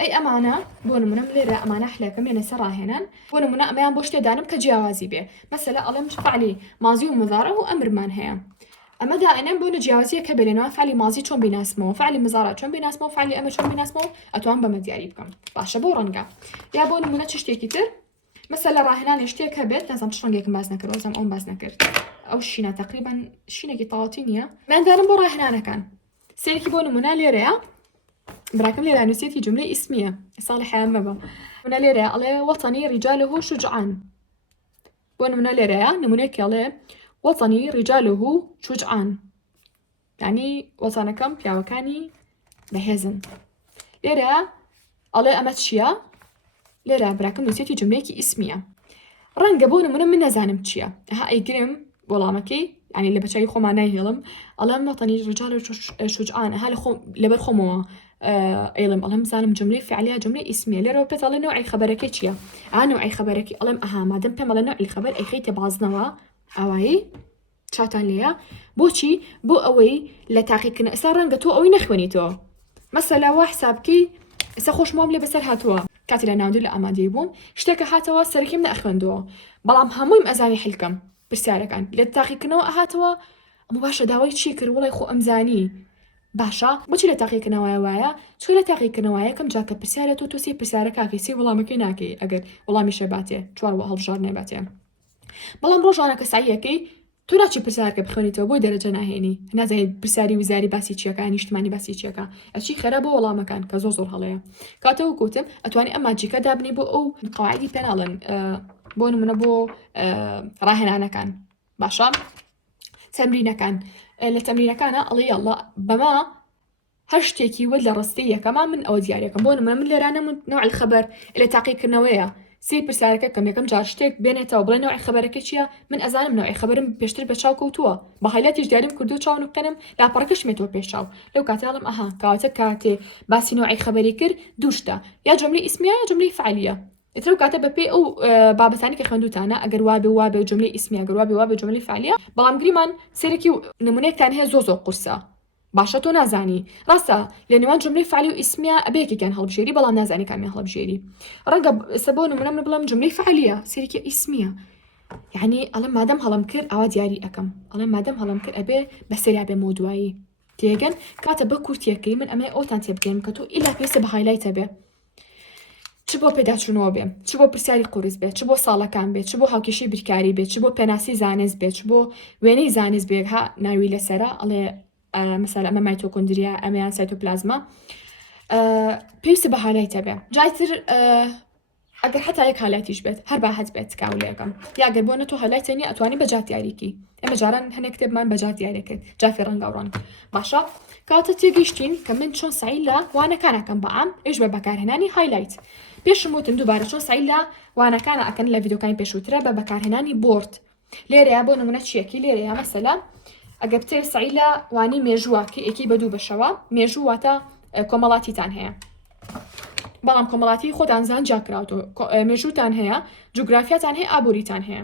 ئەی ئەمانە بۆ نمونە لێرە ئەمانە حلەکەم ێنە سەر ڕاهێنان بۆ نمونە ئەمەیان بۆ شتێ دانم کە جیاوازی بێ مەسەلە ئەڵێم فعلی ماضی و مضارع و ئەمرمان هەیە ئەمە دائنەم بۆ نەجیاوازیە کە بێنەوە فعلی ماضی چۆن بیناسمەوە فعلی مضارع چۆن بیناسمەوە فعلی ئەمر چۆن بیناسمەوە ئەتوان بەمە دیاری بکەم باشە بۆ ڕەنگە یا بۆ نمونە چ شتێکی تر مەسەلە ڕاهێنانی شتێک هەبێت نەزانم چ ڕەنگێکم باز نەکردەوە زەم ئەوم باز نەکرد ئەو شینە تقریبا شینێکی تەواوی نییە مەندارم بۆ ڕاهێنانەکان سێرێکی بۆ نمونە لێرەیە براكم ليرة نسيتي جملة اسمية صالح مبا من ليرة على وطني رجاله شجعان ومن ليرة نمونيك على وطني رجاله شجعان يعني وطنكم في وكاني بهزن ليرة على أمتشيا ليرة براكم نسيتي جملة اسمية رنجبون من نزانم تشيا ها أي جريم والله مكي يعني اللي بتشي خو معناه يلم على وطني رجاله شجعان هل خو لبر خموه أيضا ألهم زانم جملة فعليها جملة اسمية ليرو بس على نوع خبرك إيشيا نوع خبرك ألهم أها ما دام بهم على نوع الخبر أي خيت بعضنا أوي شاتان ليا بوشي بو أوي لتحقيقنا صار رنجتو أوي نخونيتو مثلا وحسابكي سخوش ماملة بسر هاتوا كاتلا ناودي لأمادي بوم اشتكى هاتوا سركي من أخوندو بلام هموم أزاني حلكم برسالك عن لتحقيقنا هاتوا ئەمە باشە داوای چی کرد وڵی خۆ ئەمزانی باشە بۆچی لە تاقیکردنەوەی وایە چۆن لە تاقیکردنەوە یەکەم جاکە پرسیارێت و تووسی پرسیارە کاکەی سی وەڵامەکەی ناکەی ئەگەر وەڵامی شەباتێ چوار هەڵبژار نێباتێ بەڵام ڕۆژانە کە ساییەکەی تو ناچی پرسیارکە بخوێنیتەوە بۆی دەرەجە ناهێنی نازانیت پرسیاری وزاری باسی چیەکە نیشتمانی باسی چیەکە ئەچی خێرا بۆ وەڵامەکان کە زۆر هەڵەیە کاتەوە کوتم ئەتوانی ئەم ماجیکە دابنی بۆ ئەو قواعدی پێناڵن بۆ نمونە بۆ ڕاهێنانەکان باشە تەمرینەکان لە تەمرینەکانە ئەڵێ ئەڵڵا بەما هەر شتێکی وە لە ڕستی یەکەما من ئەوە دیارەکەم بۆ نمونە من لێرانە نوعی خەبەر لە تاقیکردنەوەیە سی پرسیارەکە کەم یەکەم جار شتێک بێنێتەوە بڵێ نوعی خەبەرەکە چییە من ئەزانم نوعی خەبەرم پێشتر بە چاو کەوتووە بە هایلایتیش دیاریم کردو چاو نوکتەنم لاپەڕەکەشمێتەوە پێش چاو لەو کاتەڵم ئەها کاواتە کاتێ باسی نوعی خەبەری کرد دووشتە یا جملەی ئیسمیە یا جملەی فعالیە ئیتر کاتە بەپێ ئەو بابەتانی کە خوێندوتانە ئەگەر وابێ جملەی ئیسمیە ئەگەر وابێ جملەی فعالیە بەڵام گریمان سێرەکی نمونەیەکتان هەیە زۆر قورسە باشە تۆ نازانی ڕاستە لە نێوان جملەی فعالی و ئیسمیە ئەبێکێکیان هەڵبژێری بەڵام نازانی کامیان هەڵبژێری ڕەنگە سەبۆ نمونە من بڵم جملەی فعالیە سێرەکی ئیسمیە یعنی ئەڵم مادەم هەڵم کرد ئەوە دیاری ئەەکەم ئەڵێ مادەم هەڵم کرد ئەبێ بەسەریا بێ مۆدوایی تێگەن کاتە بە کورتیەکەی من ئەمە ئەوتان تێبگەین کە تۆ ئیلا پێویستە بە هایلایتە بێ چ بۆ پێداچوونەوە بێ چ بۆ پرسیاری قورس بێت چ بۆ ساڵەکان بێت چ بۆ هاوکێشی بیرکاری بێت چ بۆ پێناسی زانست بێت چ بۆ وێنەی زانست بێت ها ناوی لەسەرە ئەڵێ مثلا ئەمە مایتۆکۆندریا ئەمەیان سایتۆپلازما پێویستە بە هالایتە بێ جایتر ئەگەر حتا یەک هالایتیش بێت هەر باهەت بێت کاولێکم یاگەر بۆ نەتۆ هەلایتەنی ئەتوانی بەجات یاریکی ئەمە جاران هەنێک کتێبمان بەجات یاریەکەت جافی ڕەنگاوڕان باشە کاتە تێگەیشتین کە من چۆن سعی لە وانەکانەکەم بەعام ئێش بە بەکارهێنانی هایلایت پێشم وتم دووبارە چۆن سعی لە وانەکانە ئەکەن لە ڤیدۆکانی پێشووترە بە بەکارهێنانی بۆرد لێرەیە بۆ نمونە چیەکی لێرەیە مەسەلا ئەگەر بتێ سعی لە وانی مێژووەکە ئێکی بە دوو بەشەوە مێژوو واتە کۆمەڵاتیتان هەیە بەڵام کۆمەڵاتی خۆتان زان جاکراوتەوە مێژووتان هەیە جوگرافیاتان هەیە ئابووریتان هەیە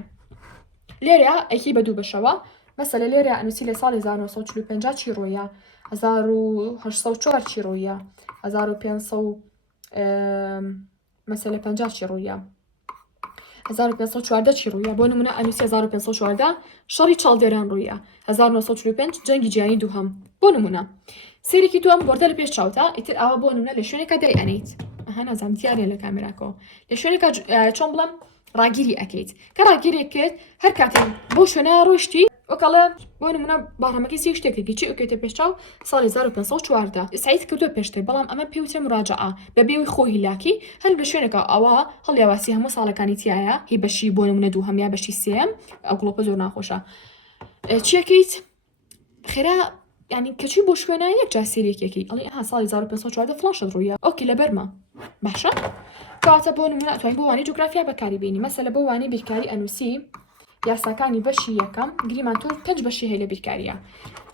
لێرە ئەکی بە دوو بەشەوە مەسەلە لێرە ئەنووسی لە ساڵی 1940 چی ڕۆیە 1804 چی ڕۆیە 1500 مەسەلە 50 چی ڕۆیە 1514 چی ڕوویە بۆ نمونە ئەنووسی 1514 شەڕی چاڵدێران ڕوویە 1945 جەنگی جیهانی دووهەم بۆ نمونە سێرێکی تو ئەم بۆردە لە پێش چاوتە ئیتر ئاوا بۆ نمونە لە شوێنێکە دەریئەنیت ئەها نازانم دیارە لە کامێراکەوە لە شوێنێکە چۆن بڵم ڕاگیری ئەکەیت کە ڕاگیرێک کرد هەر کاتێک بۆ شوێنە ڕۆشتی وەکەڵە بۆ نمونە باڕەمەکەی سی شتێکێکی چی ئۆکێتە پێشچاو ساڵی 1514 سعید کردووە پێشتر بەڵام ئەمە پێوترە مراجعە بە بێوی خۆی هیلاکی هەر لە شوێنێکە ئەوە هەڵیاواسی هەموو ساڵەکانی تایە هی بەشی بۆ نمونە دوو هەم یا بەشی سێم ئەو گڵۆپە زۆر ناخۆشە چیەکەیت خێرا ینی کەچی بۆ شوێنە یەک جا سێرێکێکی ئەڵێ ئەها ساڵی 1514 فلاشت ڕوویە ئۆکی لە بەرمە باشە کاتە بۆ نمونە ئەتوانین بۆ وانی جوگرافیا بەکاری بینی مەسەلە بۆ وانی بیرکاری ئەنووسی یاساکانی بەشی یەکەم گریمان تۆ 5 بەشی هەیە لە بیرکاریە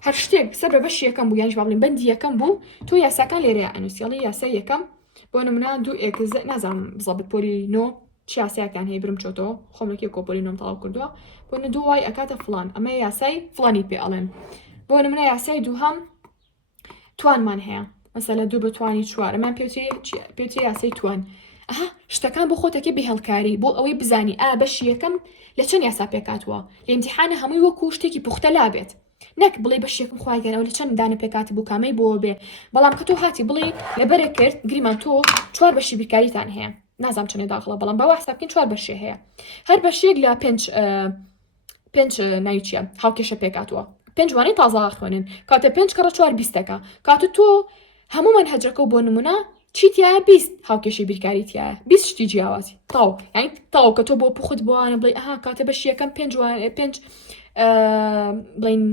هەر شتێک سەر بە بەشی یەکەم بوو یانش باڵین بەندی یەکەم بوو تۆ یاساکان لێرەیە ئەنووسیڵی یاسای یەکەم بۆ نمونە دوو ئێکز نازانم بزەبت پۆلی نۆ چی یاسایەکان هەیە برم چۆتەوە خۆمێکی کۆپۆلی نۆم تەواو کردووە بۆ نە دوو وای ئەکاتە فڵان ئەمە یاسای فڵانی پێ ئەڵێن بۆ نمونە یاسای دووهەم توانمان هەیە مەسەلە دوو بە توانی چوار ئەمان پێوتری یاسای توان ئەها شتەکان بۆ خۆتەکە بهێڵکاری بۆ ئەوەی بزانی بەشی یەکەم لە چەند یاسا پێکاتوە لە ئیمتیحانە هەمووی وەکو شتێکی پوختە لابێت نەک بڵێ بەشی یەکم خواگەن ئەو لە چەند دانە پێکاتی بوو کامەی بۆ بێ بەڵام کە تۆ هاتی بڵێ لەبەرێک کرد گریمان تۆ چوار بەشی بیرکاریتان هەیە نازام چنێ داخڵە بەڵام بەوا حسابکەین چوار بەشی هەیە هەر بەشێک لە پێنج ناوچیە هاوکێشە پێکاتوە پێنج وانەی تازە خوێنن کاتە 5 کڕە 4 20ەکە کاتە تۆ هەموو منهەجەکە بۆ نمونە چیتیایە 20 هاوکێشی بیرکاریتیایە 20 شتی جیاوازی تاو یعنی تاو کە تۆ بۆ پوخت بووانە بڵێ ئەها کاتە بەشی یەکەم 5 بڵین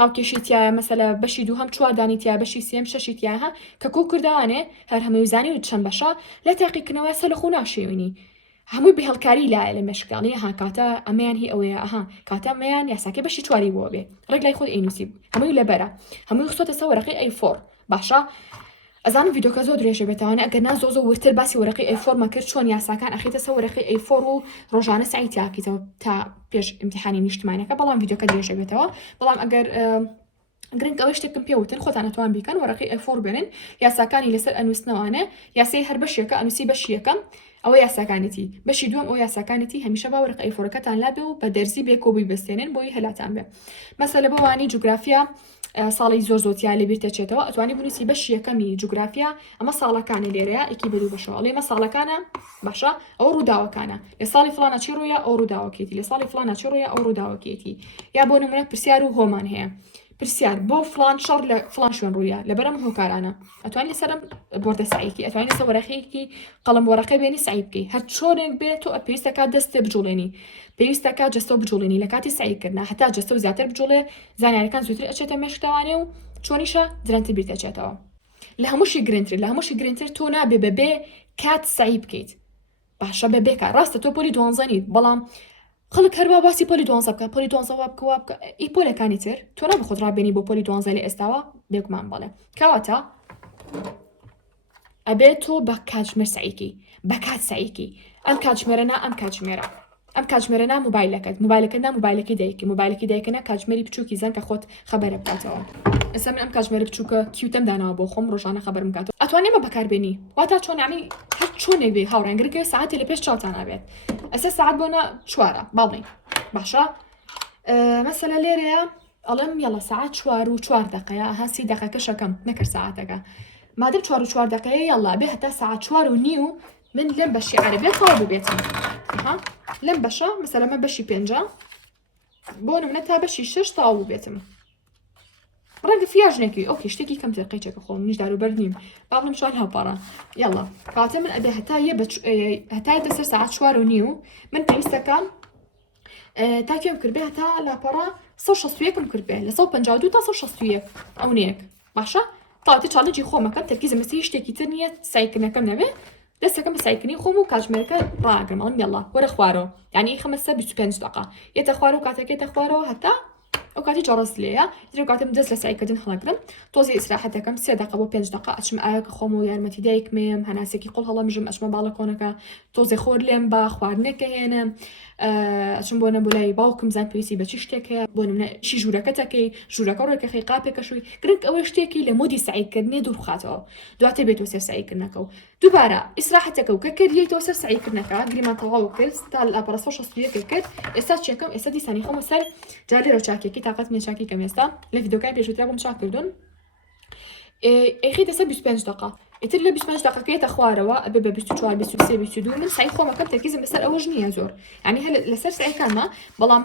هاوکێشیتیایە مەسەلە بەشی دووهەم 4 دانیتیایە بەشی سێم 6 تیاها کە کۆ کردوانێ هەر هەمووی زانی و چەند بەشە لە تاقیکردنەوە سەر لە خۆ ناشێوینی هەمووی بهێڵکاری لایە لە مێشکاڵی ها کاتە ئەمەیان هی ئەوەیە ئەها کاتە ئەمەیان یاساکە بەشی چواری بۆ بێ ڕێگلای خۆت ئەینوسی هەمووی لەبەرە هەمووی خستۆتە سەر وەرەقی ئەی4 باشە ئەزانم ڤیدۆکە زۆر درێژە بێتەوانە ئەگەر نازۆ ورتر باسی وەرەقی ئەی4 مەکرد چۆن یاساکان ئەخیتە سەر وەرەقی ئەی4 و ڕۆژانە سعی تاکیتەوە تا پێش ئیمتیحانی نیشتمانیەکە بەڵام ڤیدۆکە درێژە بێتەوە بەڵام ئەگەر گرنگ ئەوەی شتێکم پێوتن خۆتان ئەتوان بیکەن وەرەقی A4 بێنن یاساکانی لەسەر ئەنووسنەوانە یاسای هەر بەشێکە ئەنووسی بەشی یەکەم ئەوە یاساکانێتی بەشی دووەم ئەو یاساکانێتی هەمیشە با وەرەقە A4ەکەتان لابێ و بە دەرزی بێکۆبی بەستێنن بۆی هەلاتان بێ مەسەلە بەوانی جوگرافیا ساڵی زۆر زۆتیا لەبیر دەچێتەوە ئەتوانی بنووسی بەشی یەکەمی جوگرافیا ئەمە ساڵەکانی لێرەیە ئەکی بەدوو بەشەوە ئەڵێمە ساڵەکانە باشە ئەو ڕووداوەکانە لە ساڵی فڵانە چی ڕۆیە ئەو ڕووداوەکێتی لە ساڵی فڵانە چی ڕۆیە ئەو ڕووداوەکێتی یا بۆ نمونە پرسیار و هۆمان هەیە پرسیار بۆ فلان شەڕ لە فلان شوێن ڕوویە لەبەرم هۆکارانە ئەتوانی لەسەرم بۆردە سعیکی ئەتوانی لەسەر وەرەقەیەکی قەڵەم وەرەقەی بێنی سعی بکەی هەر چۆنێک بێت تۆ پێویستەکە دەستێ بجوڵێنی پێویستەکە جەستە بجوڵێنی لە کاتی سعیکردنا هەتا جەستە و زیاتر بجوڵێ زانیاریەکان زووتر ئەچێتە مێشکتەوانێ و چۆنیشە درەنتر بیر دەچێتەوە لە هەمووشی گرنگتر تۆ نابێ بەبێ کات سعی بکەیت باشە بەبێکە ڕاستە تۆ پۆلی دوانزەنیت بەڵام خەڵک هەروە باسی پۆلی 12 بکە پۆلی 12 بکە ئی پۆلەکانی تر تۆ نابێ خۆت ڕابێنی بۆ پۆلی 12 لە ئێستاوە بێگومان بڵێ کەواتە ئەبێت تۆ بە کاتژمێر سعیکی بە کات سعیکی ئەم کاتژمێرەنا ئەم کاتژمێرەنا موبایلەکەی دایکە کاتژمێری بچووکی زەن کە خۆت خەبەرە بکاتەوە ئێستا من ئەم کاتژمێرە بچووکە کیوتم داناوە بۆ خۆم ڕۆژانە خەبەرم بکاتەوە ئەتوانێ مە بەکاربێنی واتە چۆن یعنی هەر چۆنێک بێ هاوڕێنگرکە ساعتی لە پێش چاوتان نابێت ئەستا ساعت بۆنە 4 باڵێ باشە مەسەلە لێرەیە ئەڵێم یەڵە ساعت 4 و 4 دقەیە ها 30 دقەکە شەکەم نەکرد ساعتەکە مادەم 4 و 4 دقەیە یەڵا بێ هەتا ساعت 4 و نیو من لەم بەشی عەرەبیە تەواو ببێتم لەم بەشە مەسەلە مە بەشی 5 بۆ نمونە تا بەشی 6 تەواو ببێتم ڕەنگە فیاژنێکی ئۆکی شتێکی کەم تێقەیچێکە خۆم نیش داروبەر نیم با بڵێم شوان هاوپەڕە یەڵا کاتە من ئەبێ هەتای دەسەر ساعت 4 و نیو من پێویستەکەم تا کێم کردبێ هەتا لاپەڕە 161 کردبێ لە 152 تا 161 ئەونەیەک باشە تاوەتی چاڵنجی خۆمەکەم تەرکیزم لەسەر شتێکی تر نییە سایکردنەکەم نەبێ دەستەکەم بە سایکردنی خۆم و کاتژمێرەکە ڕاگرم ئەڵێم یەڵا وەرە خوارەوە یعنی خەمە سەر 25 دقە یێتە خوارە و کاتێکێتە خوارەوە هەتا ئەو کاتی جۆڕست لێیە درێ کاتم دەست لە سایکردن هەڵەگرم تۆزی ئیسراحەتەکەم 3 دقە بۆ 5 دقە ئەچم ئاوەکە خۆم و یارمەتی دایکمێم هەناسێکی قوڵ هەڵەمژم ئەچمە باڵەکۆنەکە تۆزی خۆر لێم با خواردنێکە هێنم ئەچم بۆ نەبولای باوکم زان پێویستی بە چی شتێک هەیە بۆ نمونە شی ژوورەکەتەکەی ژوورەکە ڕێکەخی قاپێکە شووی گرنگ ئەوە شتێکی لە مۆدی سعیکردنێ دوور بخاتەوە دواتر بێتەوە سەر سعیکردنەکە و دووبارە ئیسراحەتەکە و کە کردیەوە سەر سعیکردنەکە گریمان تەواو کرد تا لاپەڕە 161 کرد ئێستا چێکەم ئێستا دیسانی خۆمە سەر جارێ ڕەو چاکێکی تاقەت مێ چاکی کەم ئێستا لە ڤیدۆکای پێشووترا بۆم چاک کردوون ئەیخیتە سەر 25 دقە ئیتر لە 25 دقەکەیەتە خوارەوە ئەبێ بە 24 23 22 من سعی خۆمەکەم تەرکیزم لەسەر ئەوەش نییە زۆر یعنی هەر لەسەر سعیکانمە بەڵام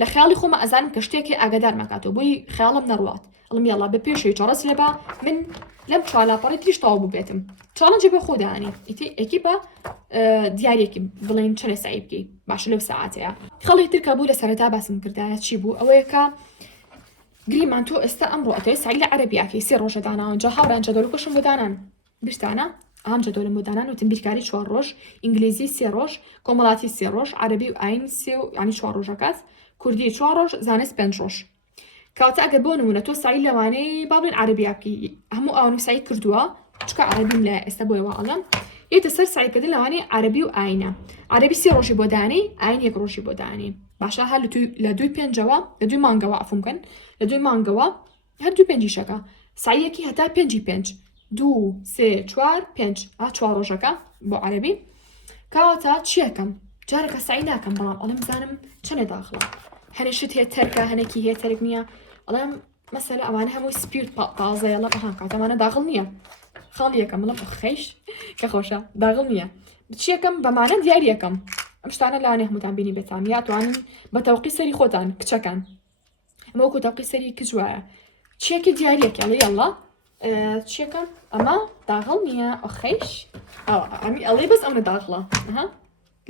لە خەیاڵی خۆمە ئەزانم کە شتێکی ئاگادار مەکاتەوە بۆی خەیاڵم نەڕوات ئەڵم یاڵا بە پێشەوەی چۆڕەس لێبا من لەم چالاپەڕی تریش تەواو ببێتم چاڵنجی بە خۆدانی ئیتی بە دیارێکی بڵێن چەنە سعی بکەی باشە لەو ساعاتەیە خەڵی تر کە بوو لە سەرەتا باسم کردایە چی بوو ئەوەیە کە گریمان تۆ ئێستا ئەمڕۆ ئەتەوەی سعی لە عەرەبیاکەی 3 ڕۆژە داناوە جا هاوڕان جەدەڵکەشم بۆ دانان بیرتانە ئەم جەدەڵم بۆ دانان وتم بیرکاری 4 ڕۆژ ئینگلیزی 3 ڕۆژ کۆمەڵاتی 3 ڕۆژ عەرەبی و ئاین ینی 4 ڕۆژەکەات کوردی 4 ڕۆژ زانست 5 ڕۆژ کاتە ئەگەر بۆ نمونە تۆ سعی لەوانەی با بڵێن عەرەبیاکەی هەموو ئەوانو سعی کردووە چکە عەرەبیم لە ئێستا بۆیەوە ئەڵەم یێتە سەر سعیکردن لەوانەی عەرەبی و ئاینە عەرەبی 3 ڕۆژی بۆ دانی ئاین 1 ڕۆژی بۆ دانی باشە هەر لە دوی پێنجەوە لە دوی مانگەوە ئەفومکەن لە دوی مانگەوە هەر دوو پێنجیشەکە سعیەکی هەتا 5 2 3 4 5 4 ڕۆژەکە بۆ عەرەبی کەواتە چیەکەم جارێکە سعی ناکەم بەڵام ئەڵێم بزانم چەنێ داخڵە هەنێشت هەیە تەرکە هەنێکی هەیە تەرک نییە ئەڵێم مەسەلە ئەوانە هەمووی سپیرت تازەیە لە بەهان کاتەمانە داخڵ نییە خاڵی یەکەم بڵم خەیش کە خۆشە داخڵ نییە چیەکەم بەمانە دیاری یەکەم ئەم شتانە لاوانێ هەمووتان بینی بێتان یا توانن بە تەوقی سەری خۆتان کچەکان ئەمە وەکو تەوقی سەری کچ وایە چیەکی دیاریەکە لە یەڵڵا چیەکەم ئەمە داخڵ نییە ئەخەیش ئەڵێ بەس ئەمە داخڵە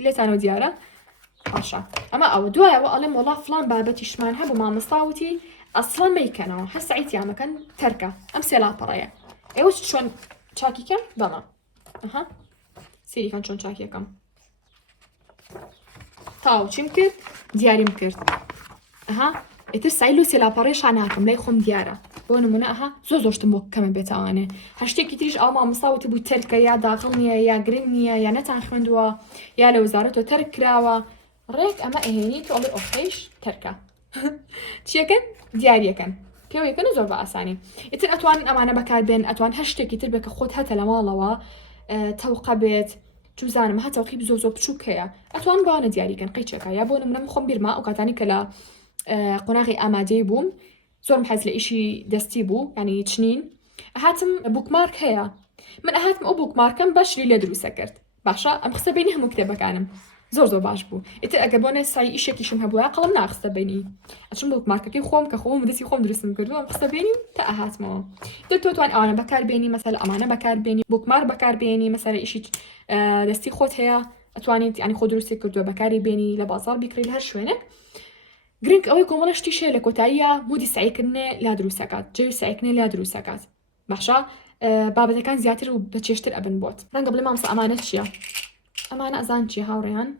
لێتانەوە دیارە باشە ئەمە ئەوە دوایەوە ئەڵێم وەڵا فڵان بابەتیشمان هەبوو مامەستاوتی ئەسڵەن مەیکەنەوە هەر سعیتیامەکەن تەرکە ئەم سێ لاپەڕەیە ئێوە چۆن چاکیکەم بەڵە سێریکان چۆن چاکیەکەم تاو چیم کرد دیاریم کرد ئیتر سایل و سێلاپەڕێشان ناکەم لای خۆم دیارە بۆ نمونە زۆرشتم بۆ کەمە بێتەوانێ هەر شتێکی تریش ئەو مامەستاوتی بوو تەرکە یا داخڵ نییە یا گرنگ نییە یا نەتان خوێندووە یا لە وەزارەتەوە تەرک کراوە ڕێک ئەمە ئەهێنی تۆڵی ئۆخەیش تەرکە چیەکەن دیاریەکەن پێوەیەکەن زۆر بە ئاسانی ئیتر ئەتوان ئەمانە بەکاربێن ئەتوان هەشتێکی تر بێکە خۆت هەتە لە ماڵەوە تەوقە بێت چوزانم هەتەوقی زۆ بچووک هەیە ئەتوان بەوانە دیاریکەن قیچەکە یا بۆ نمونە خۆم بیرما ئەو کاتانی کە لە قۆناغی ئامادەی بووم زۆرم حەز لە ئیشی دەستی بوو ینی چنین هاتم بوکمارک هەیە من ئەهاتم ئەو بوکمارکەم بەشی لێ دروستە کرد باشە ئەم خستە بینی هەموو کتێبەکانم زۆر باش بوو ئیتر ئەگەر بۆ نەسایی ئیشێکیشم هەبووە قەڵم ناخستە بینی ئەچم بوکمارکەکەی خۆم کە خۆم دەستی خۆم دروستم کردووە ئەم خستە بینی تا ئەهاتمەوە تر تۆ توان ئەوانە بەکاربێنی مەسەل ئەمانە بەکاربێنی بوکمار بەکاربێنی مەسەلە ئیشی دەستی خۆت هەیە ئەتوانیت ینی خۆ دروستی کردووە بەکاری بێنی لە بازار بیکڕی هەر شوێنێک گرنگ ئەوەی کۆمەڵە شتیشێ لە کۆتاییە مودی سعیکردنێ لا دروستەکات جێوی سعیکردنێ لا دروستەکات باشە بابەتەکان زیاتر و بە چێشتر ئەبن بۆت ڕەنگە بڵێ مامۆستا ئەمانە چییە ئەمانە ئەزان چی هاوڕێیان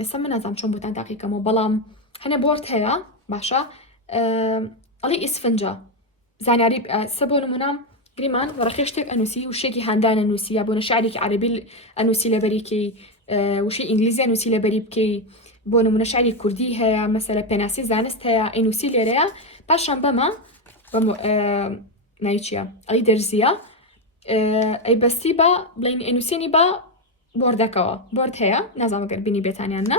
ئێستا من نازانم چۆن بۆتان تاقیکەمەوە بەڵام هەنێ بۆرد هەیە باشە ئەڵی ئیسفنجە زانیاری سە بۆ نمونە گریمان وەرەقی شتێک ئەنووسی وشێکی هەندانە نووسی یا بۆ نەشارێکی عەرەبی ئەنووسی لەبەریکەی وشەی ئینگلیزی ئەنووسی لەبەری بکەی بۆ نمونە شعری کوردی هەیە مەسەلە پێناسی زانست هەیە ئەنووسی لێرەیە پاشان بەمە ناوی چییە ئەڵی دەرزیە ئەی بەستی بە بڵین ئەنووسێنی بە بۆردەکەوە بۆرد هەیە نازانم ئەگەر بینی بێتانیان نە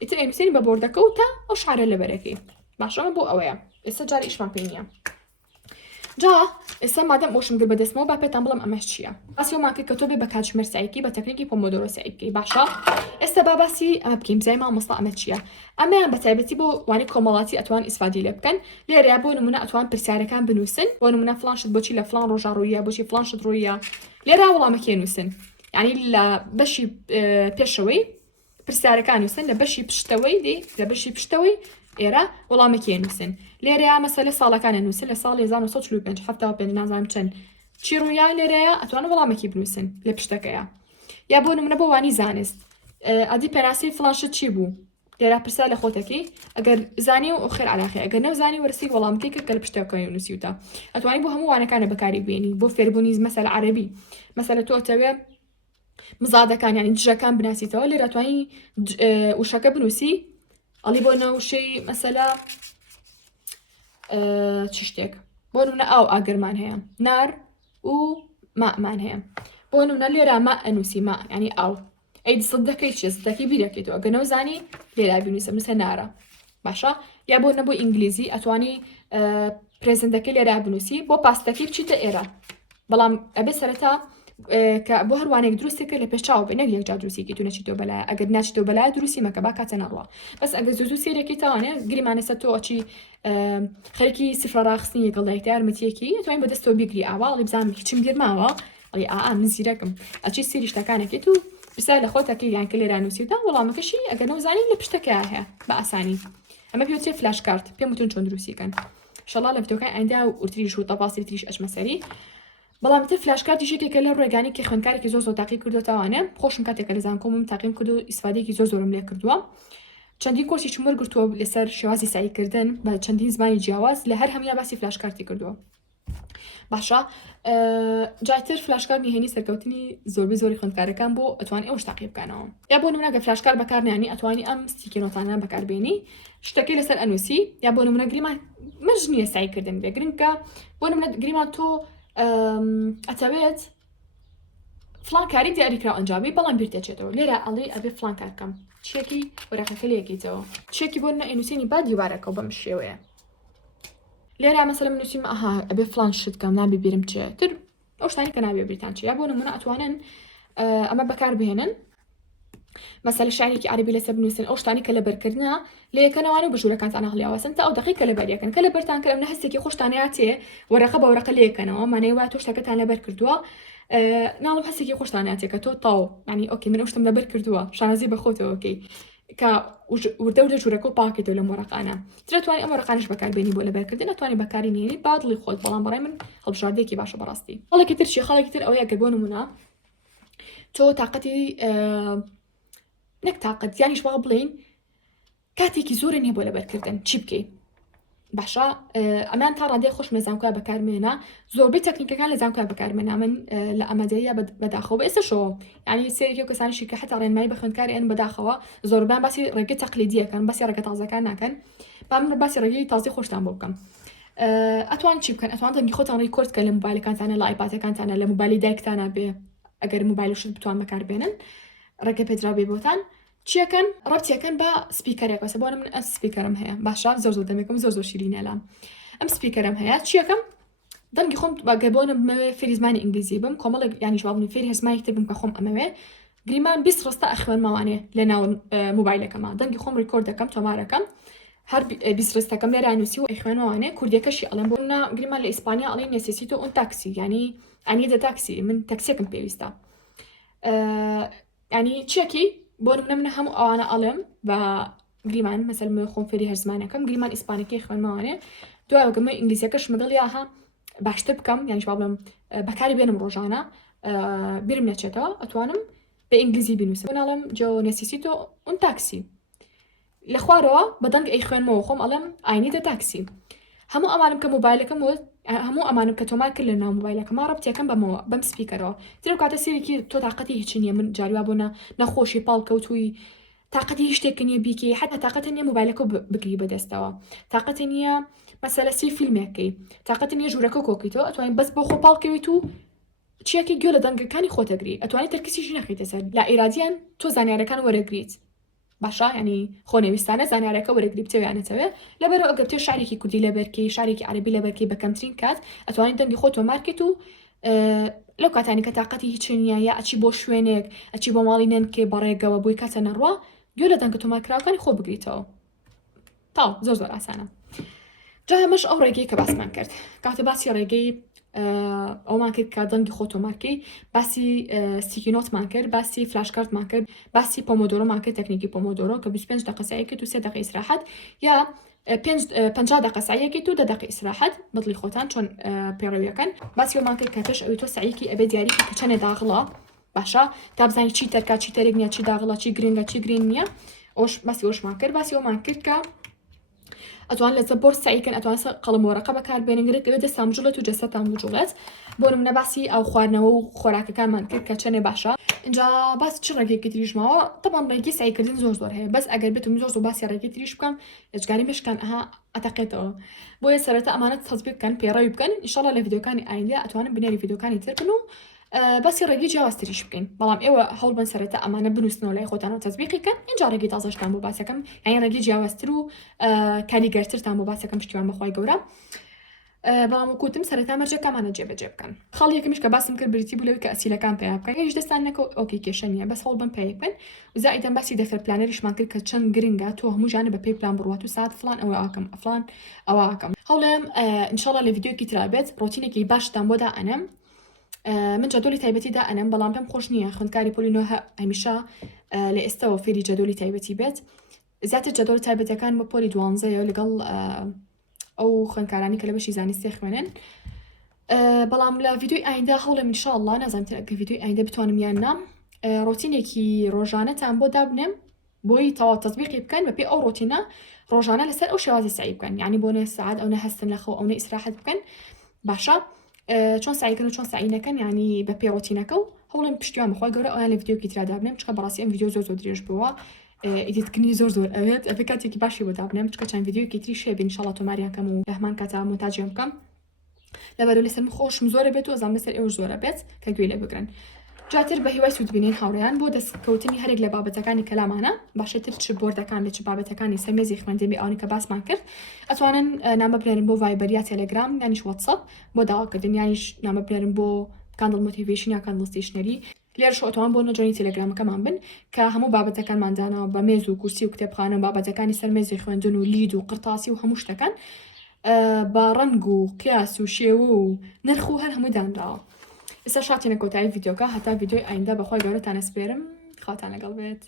ئیتر ئەنووسێنی بە بۆردەکە تا ئەو شعرە لەبەرەکەی باشەمە بۆ ئەوەیە ئێستا جاری ئیشمان پێ نییە جا ئێستا مادەم ئەوشم گر بەدەستمەوە با پێتان بڵم ئەمەش چییە باسیۆماکە کە تۆ بێ بە کاتژمێر سایکی بە تەکنیکی پۆمۆدۆرۆ سایی بکەی باشە ئێستا با باسی ئەمە بکەین زای مامۆستا ئەمە چییە ئەمەیان بە تایبەتی بۆ وانی کۆمەڵاتی ئەتوان ئیسفادی لێ بکەن لێرەیە بۆ نمونە ئەتوان پرسیارەکان بنووسن بۆ نمونە فلانشت بۆچی لە فلان ڕۆژە ڕوویە بۆچی فلانشت ڕوویە لێرە وەڵامەکێ نووسن یعنی لە بەشی پێشەوەی پرسیارەکان نووسن لە بەشی پشتەوەی لە بەشی پشتەوەی ئێرە وەڵامێکی نووسن لێرەیە مەسەلە ساڵەکانە نووسن لە ساڵی 1945 نازانم چەند چی ڕوویا لێرەیە ئەتوانە وەڵامێکی بنووسن لە پشتەکەیە یا بۆ نمونە بۆ وانی زانست ئەدی پێناسی فلانشت چی بوو لێرە پرسا لە خۆتەکەی ئەگەر زانی و خێر علاقی ئەگەر نەوزانی وەرسی وەڵامەکەی کە لە پشتەکەی نووسیوتە ئەتوانی بۆ هەموو وانەکانە بەکاری بێنی بۆ فێربوونی مەسەلە عەرەبی مەسەلە تۆ ئەتەوێ مزادەکان یانی جژەکان بناسیتەوە لێرە ئەتوانی وشەکە بنووسی ئەڵی بۆ نەوشەی مەسەلە چ شتێک بۆ نمونە ئاو ئاگرمان هەیە نار و مامان هەیە بۆ نمونە لێرە ما ئەنووسی ما ینی ئاو ئەی سەدەکەی چیە سەدەکەی بیرەکەیتەوە ئەگەر نەوزانی لێرا بنووسە نووسە نارە باشە یا بۆ نەبوو ئینگلیزی ئەتوانی پرێزنتەکەی لێرا بنووسی بۆ پاستەکەی بچیتە ئێرە بەڵام ئەبێ سەرەتا کە بۆ هەروانێک دروستی کرد لە پێشچاو بێ نەک یەکجا دروستیکی تو نەچیتەوە بەلایە ئەگەر ناچیتەوە بەلایە دروستی مەکە با کاتە نەڕوە بەس ئەگەر زوو سێرێکی تاوانێ گریمانێسە تۆ ئەچی خەرکی سفرە ڕاخستنی یەکەڵدایکە یارمەتیەکی توانین بەدەستەوە بیگری ئاوا ئەڵی بزانم چیم گرماوە ئەڵی من زیرەکم ئەچی سێری شتەکانێکێت و پرسیار لە خۆتەکەی یان کە لێرە نووسیوتە وەڵامەکەشی ئەگەر نەوزانی لە پشتەکەیە هەیە بە ئاسانی ئەمە پێوترێ فلاش کارت پێم وتون چۆن دروستیکەن ئینشەڵڵا لە ڤیدیۆکەی ئایندا و ئورتریش و تەفاصیلی تریش ئەچمە سەری بەڵام تر فلاش کارتی شتێکە لە ڕێگانی کە خوێندکارێکی زۆر تاقی کردوتەوانێ خۆشم کاتێکە لە زانکۆمم تاقیم کرد و ئیسفادەیەکی زۆرم لێ کردووە چەندین کۆرسی چم وەرگرتووە لەسەر شێوازی ساییکردن بە چەندین زمانی جیاواز لە هەر هەمیا باسی فلاش کارتی کردووە باشە جایتر فلاشکار نهێنی سەرکەوتنی زۆری خوێندکارەکان بۆ ئەتوان ئەوش تاقی بکەنەوە یا بۆ نمونە گە فلاشکار بەکارنیانی ئەتوانی ئەم ستیکێنۆتانە بەکاربێنی شتەکەی لەسەر ئەنووسی یا بۆ نمونە گریمان مەژ نییە ساییکردن بێ گرنگکە بۆ نمونە گریمان تۆ ئەتەوێت فلان کاری دیاریکراوە ئەنجامی بەڵام بیر دەچێتەوە لێرە ئەڵێ ئەبێ فلان کارکەم چێکی وەرەقەکە لێکیتەوە چێکی بۆ ئەنووسێنی با دیوارەکەەوە بەم شێوەیە لێرە مەسەلەن نووسیم ئەها ئەبێ فلان شتکەم نابێ بیرم چێ تر ئەو شتانی کە نابێ بریتان چێ یا بۆ نمونە ئەتوانن ئەمە بەکاربهێنن مەسەلە شعرێکی عەرەبی لەسەر بنووسن ئەو شتانی کە لە بەرکردنە لە یەکەنەوانە و بەژوورەکانتان هەڵیاوەسن تا ئەو دەقیقە لە بەریەکەن کە لە بەرتان کردم نە هەستێکی خۆشتانەیە تێ وەرەقە بە وەرەقە لە یەکەنەوە مانەی وایە تۆ شتەکەتان لەبەر کردووە ناڵم هەستێکی خۆشتانەیە تێ کە تۆ تاو ینی ئۆکێ من ئەو شتم لەبەر کردووە شانەزی بەخۆتەوە ئۆکەی کە وردە ژوورەکە و پاکێتەوە لە مۆرەقانە ترەتوانی ئەم وەرەقانش بەکاربێنی بۆ لەبەرکردن ئەتوانی بەکاری نێنی با دڵی خۆت بەڵام بەڕای من هەڵبژاردەیەکی باشە بەڕاستی هەڵێکی تر چی خەڵێکی تر ئەوەیە کە بۆ نمونە تۆ تااقەتی نەک تااقەت یانیش وا بڵین کاتێکی زۆرە نییە بۆ لەبەرکردن چی بکەیت باشە ئەمان تا ڕادێ خۆش نەزانکۆە بەکارمێنە زۆربەی تەکنیکەکان لە زانکۆە بەکارمێنە من لە ئەمەدەیە بەداخەوە بە ئێستاشەوە ینی سێریکە و کەسانیشی کە حتا ڕێنمایی بە خوێندکاری ئەن بەداخەوە زۆربیان باسی ڕێگە تەقلیدیەکەن باسی ڕێگە تازەکان ناکەن با من باسی ڕێگەی تازی خۆشتان بۆ بکەم ئەتوان چی بکەن ئەتوان دەنگی خۆتان ڕیکۆردکە لە موبایلەکانتانە لە ئایپاتەکانتانە لە موبایلی دایکتانە بێ ئەگەر موبایلشت بتوان بەکاربێنن ڕێگە پێدرا بێ بۆتان چیەکەن ڕەبتیەکەن بە سپیکەرێک وەسە بۆنە من ئەم سپیکەرم هەیە باشە زۆر دەمێکم زۆر شیرینەلام ئەم سپیکەرم هەیە چیەکەم دەنگی خۆم گەبۆنە فێری زمانی ئینگلیزی بم کۆمەڵێک ینی جوابن فێری هەزمانی تر بم کە خۆم ئەمەوێ گریمان 20 ڕستە ئەخوێن ماوانێ لە ناو موبایلەکەمە دەنگی خۆم ڕیکۆرد دەکەم تۆمارەکەم هەر 20 ڕستەکەم لێرە نووسی و ئەخوێنەوەوانێ کوردیەکەشی ئەڵێن بۆ گریمان لە ئیسپانیا ئەڵێ نێسیتۆ ئەون تاکسی ینی ئەنی دە تاکسی من تەکسێکم پێویستە ینی چیەکی بۆ منە هەموو ئەوانە ئەڵێم بە گریمان مەسەل خۆم فێری هەر زمانەکەم گریمان ئیسپانیەکەی خوێنماوانێ دوایگەمە ئینگلیزیەکەش مەدڵ یاها باشتر بکەم یان بڵێم بەکاری بێنم ڕۆژانە بیرم نەچێتەوە ئەتوانم بە ئینگلیزی بنووسم ناڵم جۆ نێسیتۆ ئەون تاکسی لە خوارەوە بەدەنگ ئەی خوێنمەوە خۆم ئەڵێم ئاینی دە تاکسی هەموو ئەمانم کە موبایلەکەم هەموو ئەمانم کە تۆمار کرد لە ناو موبایلەکەمە ڕەبتیەکەم بەمەوە بەم سپیکەرەوە ترە کاتە سێرێکی تۆ تااقەتی هیچ نییە من جاریوا بۆ نەخۆشی پاڵکەوتووی تااقەتی هیچ نییە بیکی حتا تااقەتە نیە موبایلەکە بگری بەدەستەوە تااقەتە نییە مەسەلە سی فیلمێکەکەی تااقەت نیە ژوورەکە کۆکیتەوە ئەتوانین بەس بۆ خۆ پاڵکەویت و چیەکی گوێ لە دەنگەکانی خۆتەگری ئەتوانێت تەرکیسیشی نەخیتە سەر لا ئیرادیان تۆ زانیارەکان وەرەگریت باشە ینی خۆنەویستانە زانیارەکە وەرەگری بتەویانەتەوە لەبەرەوە ئەگەر تێ شارێکی کوردی لەبەرکی شارێکی عەربی لەبەرکی بەکەمترین کات ئەتوانین دەنگی خۆ تۆمارکەیت و لەو کاتانی کە تااقەتی هیچ نییە یا ئەچی بۆ شوێنێک ئەچی بۆ ماڵی نەنکێ بەڕێگەوە بووی کاتە نەڕوا گوێ لە دەنگە تۆمارکراوەکانی خۆ بگریتەوە تاو زۆر ئاسانە جا هەمەش ئەو ڕێگەی کە باسمان کرد کاتە باسی ڕێگەی ئەومان کرد کە دەنگی خۆ تۆمارکەی باسی سیکینۆتمان کرد باسی فلاشکارتمان کرد باسی پۆمۆدۆرۆمان کرد تەکنیکی پۆمۆدۆرۆ کە 25 دقیقە سایەکەیت و 3 دقیقە ئیسراحەت یا 50 دقیقە سایەکەیت و 10 دقیقە ئیسراحەت بەدڵی خۆتان چۆن پێڕەویەکەن باسی ئەومان کرد کە پێش ئەوی تۆ سعیکی ئەبێ دیاریکە کە چەنێ داغڵە باشە تا بزانانی چی تەرکا چی تەرێک نییە چی داغڵە چی گرنگە چی گرین نییە ئەوش باسی ئەوشمان کرد باسی ئەومان کرد کە ئەتوان لە زەبۆر سعیکن ئەتوان قەڵم وەرەقە بەکاربێنگرێت ئەوێ دەستان بجوڵێت و جەستەتان بجوڵێت بۆ منە باسی ئەو خواردنەوە و خۆراکەکانمان کرد کە چەنێ باشە اینجا باس چ ڕێگەیەکی تریژماوە طبعاً ڕێگەی سعیکردن زۆر هەیە بەس ئەگەر بێتم زۆر باسی ڕێگەی تریش بکەم ئەجگاری مشکان ئەها ئەتەقێتەوە بۆیە سەرەتا ئەمانەت تەزبیق بکەن پێڕەوی بکەن ئینشاڵڵا لە ڤیدیۆکانی ئایندا ئەتوانن بنێری ڤیدیۆکانی تر بن و باسی ڕێگەی جیاوازتریش بکەین بەڵام ئێوە هەوڵ بن سەرەتا ئەمانە بنووسنەوە لای خۆتانەوە تەزبیقیکەن اینجا ڕێگەی تازەشتان بۆ باسەکەم یعنی ڕێگەی جیاوازتر و کاریگەرترتان بۆ باسەکەم پشتیوان بەخوای گەورە بەڵام وەکوتم سەرەتا مەرجەکەمانە جێبەجێ بکەن خاڵ یەکەمیش کە باسم کرد بریتی بوو لەوەی کە ئەسیلەکان پێیا بکەن هیچ دەستان نەکە ئۆکەی کێشە نییە بەس هەوڵ بن پێی بکەن زائیدەن باسی دەفەر پلانەریشمان کرد کە چەند گرنگە تۆ هەموو ژانە بە پێی پلان بڕوات و ساعت فلان ئەوە ئاکەم ئەفلان ئەوە ئاکەم هەوڵێم ئینشاڵڵا لە ڤیدیۆکی ترابێت ڕۆتینێکی باشتان بۆ دائەنم من جدولی تایبەتی دائەنم بەڵام پێم خۆش نییە خوێندکاری پۆلی هەمیشە لە ئێستاوە فێری جدولی تایبەتی بێت زیاتر جدول تایبەتەکان بە پۆلی 12 لەگەڵ ئەو خوێندکارانی کە لە بەشی زانستی خوێنن بەڵام لە ڤیدیۆی ئایندا هەوڵێم ئینشاءڵڵا نازانم ئەگەر ڤیدیۆی ئایندا بتوانم یان نا ڕۆتینێکی ڕۆژانەتان بۆ دابنێم بۆی تەواو تەطبیقی بکەن بەپێی ئەو ڕۆتینە ڕۆژانە لەسەر ئەو شێوازی سعی بکەن یعنی بۆ نە سعات ئەو نەهەستن لەخۆ ئەو نە ئیسراحەت بکەن باشە چۆن سعیکردن و چۆن سعی نەکەن یعنی بەپێی ڕۆتینەکە و هەوڵێم پشتیوان بخوای گەورە ئەویان لە ڤیدیۆکی ترا دابنێم چکە بەڕاستی ئەم ڤیدیۆ زۆر درێژ بووە ئیدیتکردنی زۆر ئەوێت ئەبێ کاتێکی باشی بۆ دابنێم چکە چەند ڤیدیۆکی تریش هەیە ئینشاڵڵا تۆماریانکەم و لە هەمان کاتە مۆنتاژیان بکەم لەبەرەوە لەسەر من خۆشم زۆرە بێت و ئەزانم لەسەر ئێوە زۆرە بێت کە گوێ لێ بگرن جاتر بە هیوای سوودبینین هاوڕێیان بۆ دەستکەوتنی هەرێک لە بابەتەکانی کەلامانە باشێتر چ بۆردەکان لە چ بابەتەکانی سەرمێزی خوێندنی ئەوانی کە باسمان کرد ئەتوانن نامە بنێرن بۆ ڤایبەر یا تێلەگرام یانیش واتسەپ بۆ داواکردن یانیش نامە بنێرن بۆ کاندڵ مۆتیڤیشن یا کاندڵ ستیشنەری لێرە ئەتوان بۆ نەجۆنی تێلەگرامەکەمان بن کە هەموو بابەتەکانماندانەوە بە مێز و کورسی و کتێبخانە بابەتەکانی سەرمێزی خوێندن و لید و قرتاسی و هەموو شتەکان بە ڕەنگ و قیاس و شێوە و نرخ و هەر هەمووی دانراوە ئێستا شاتینە کۆتایی ڤیدیۆکە هەتا ڤیدیۆی ئایندا بەخوای گەورەتان ئەسپێرم خاوتان لەگەڵ بێت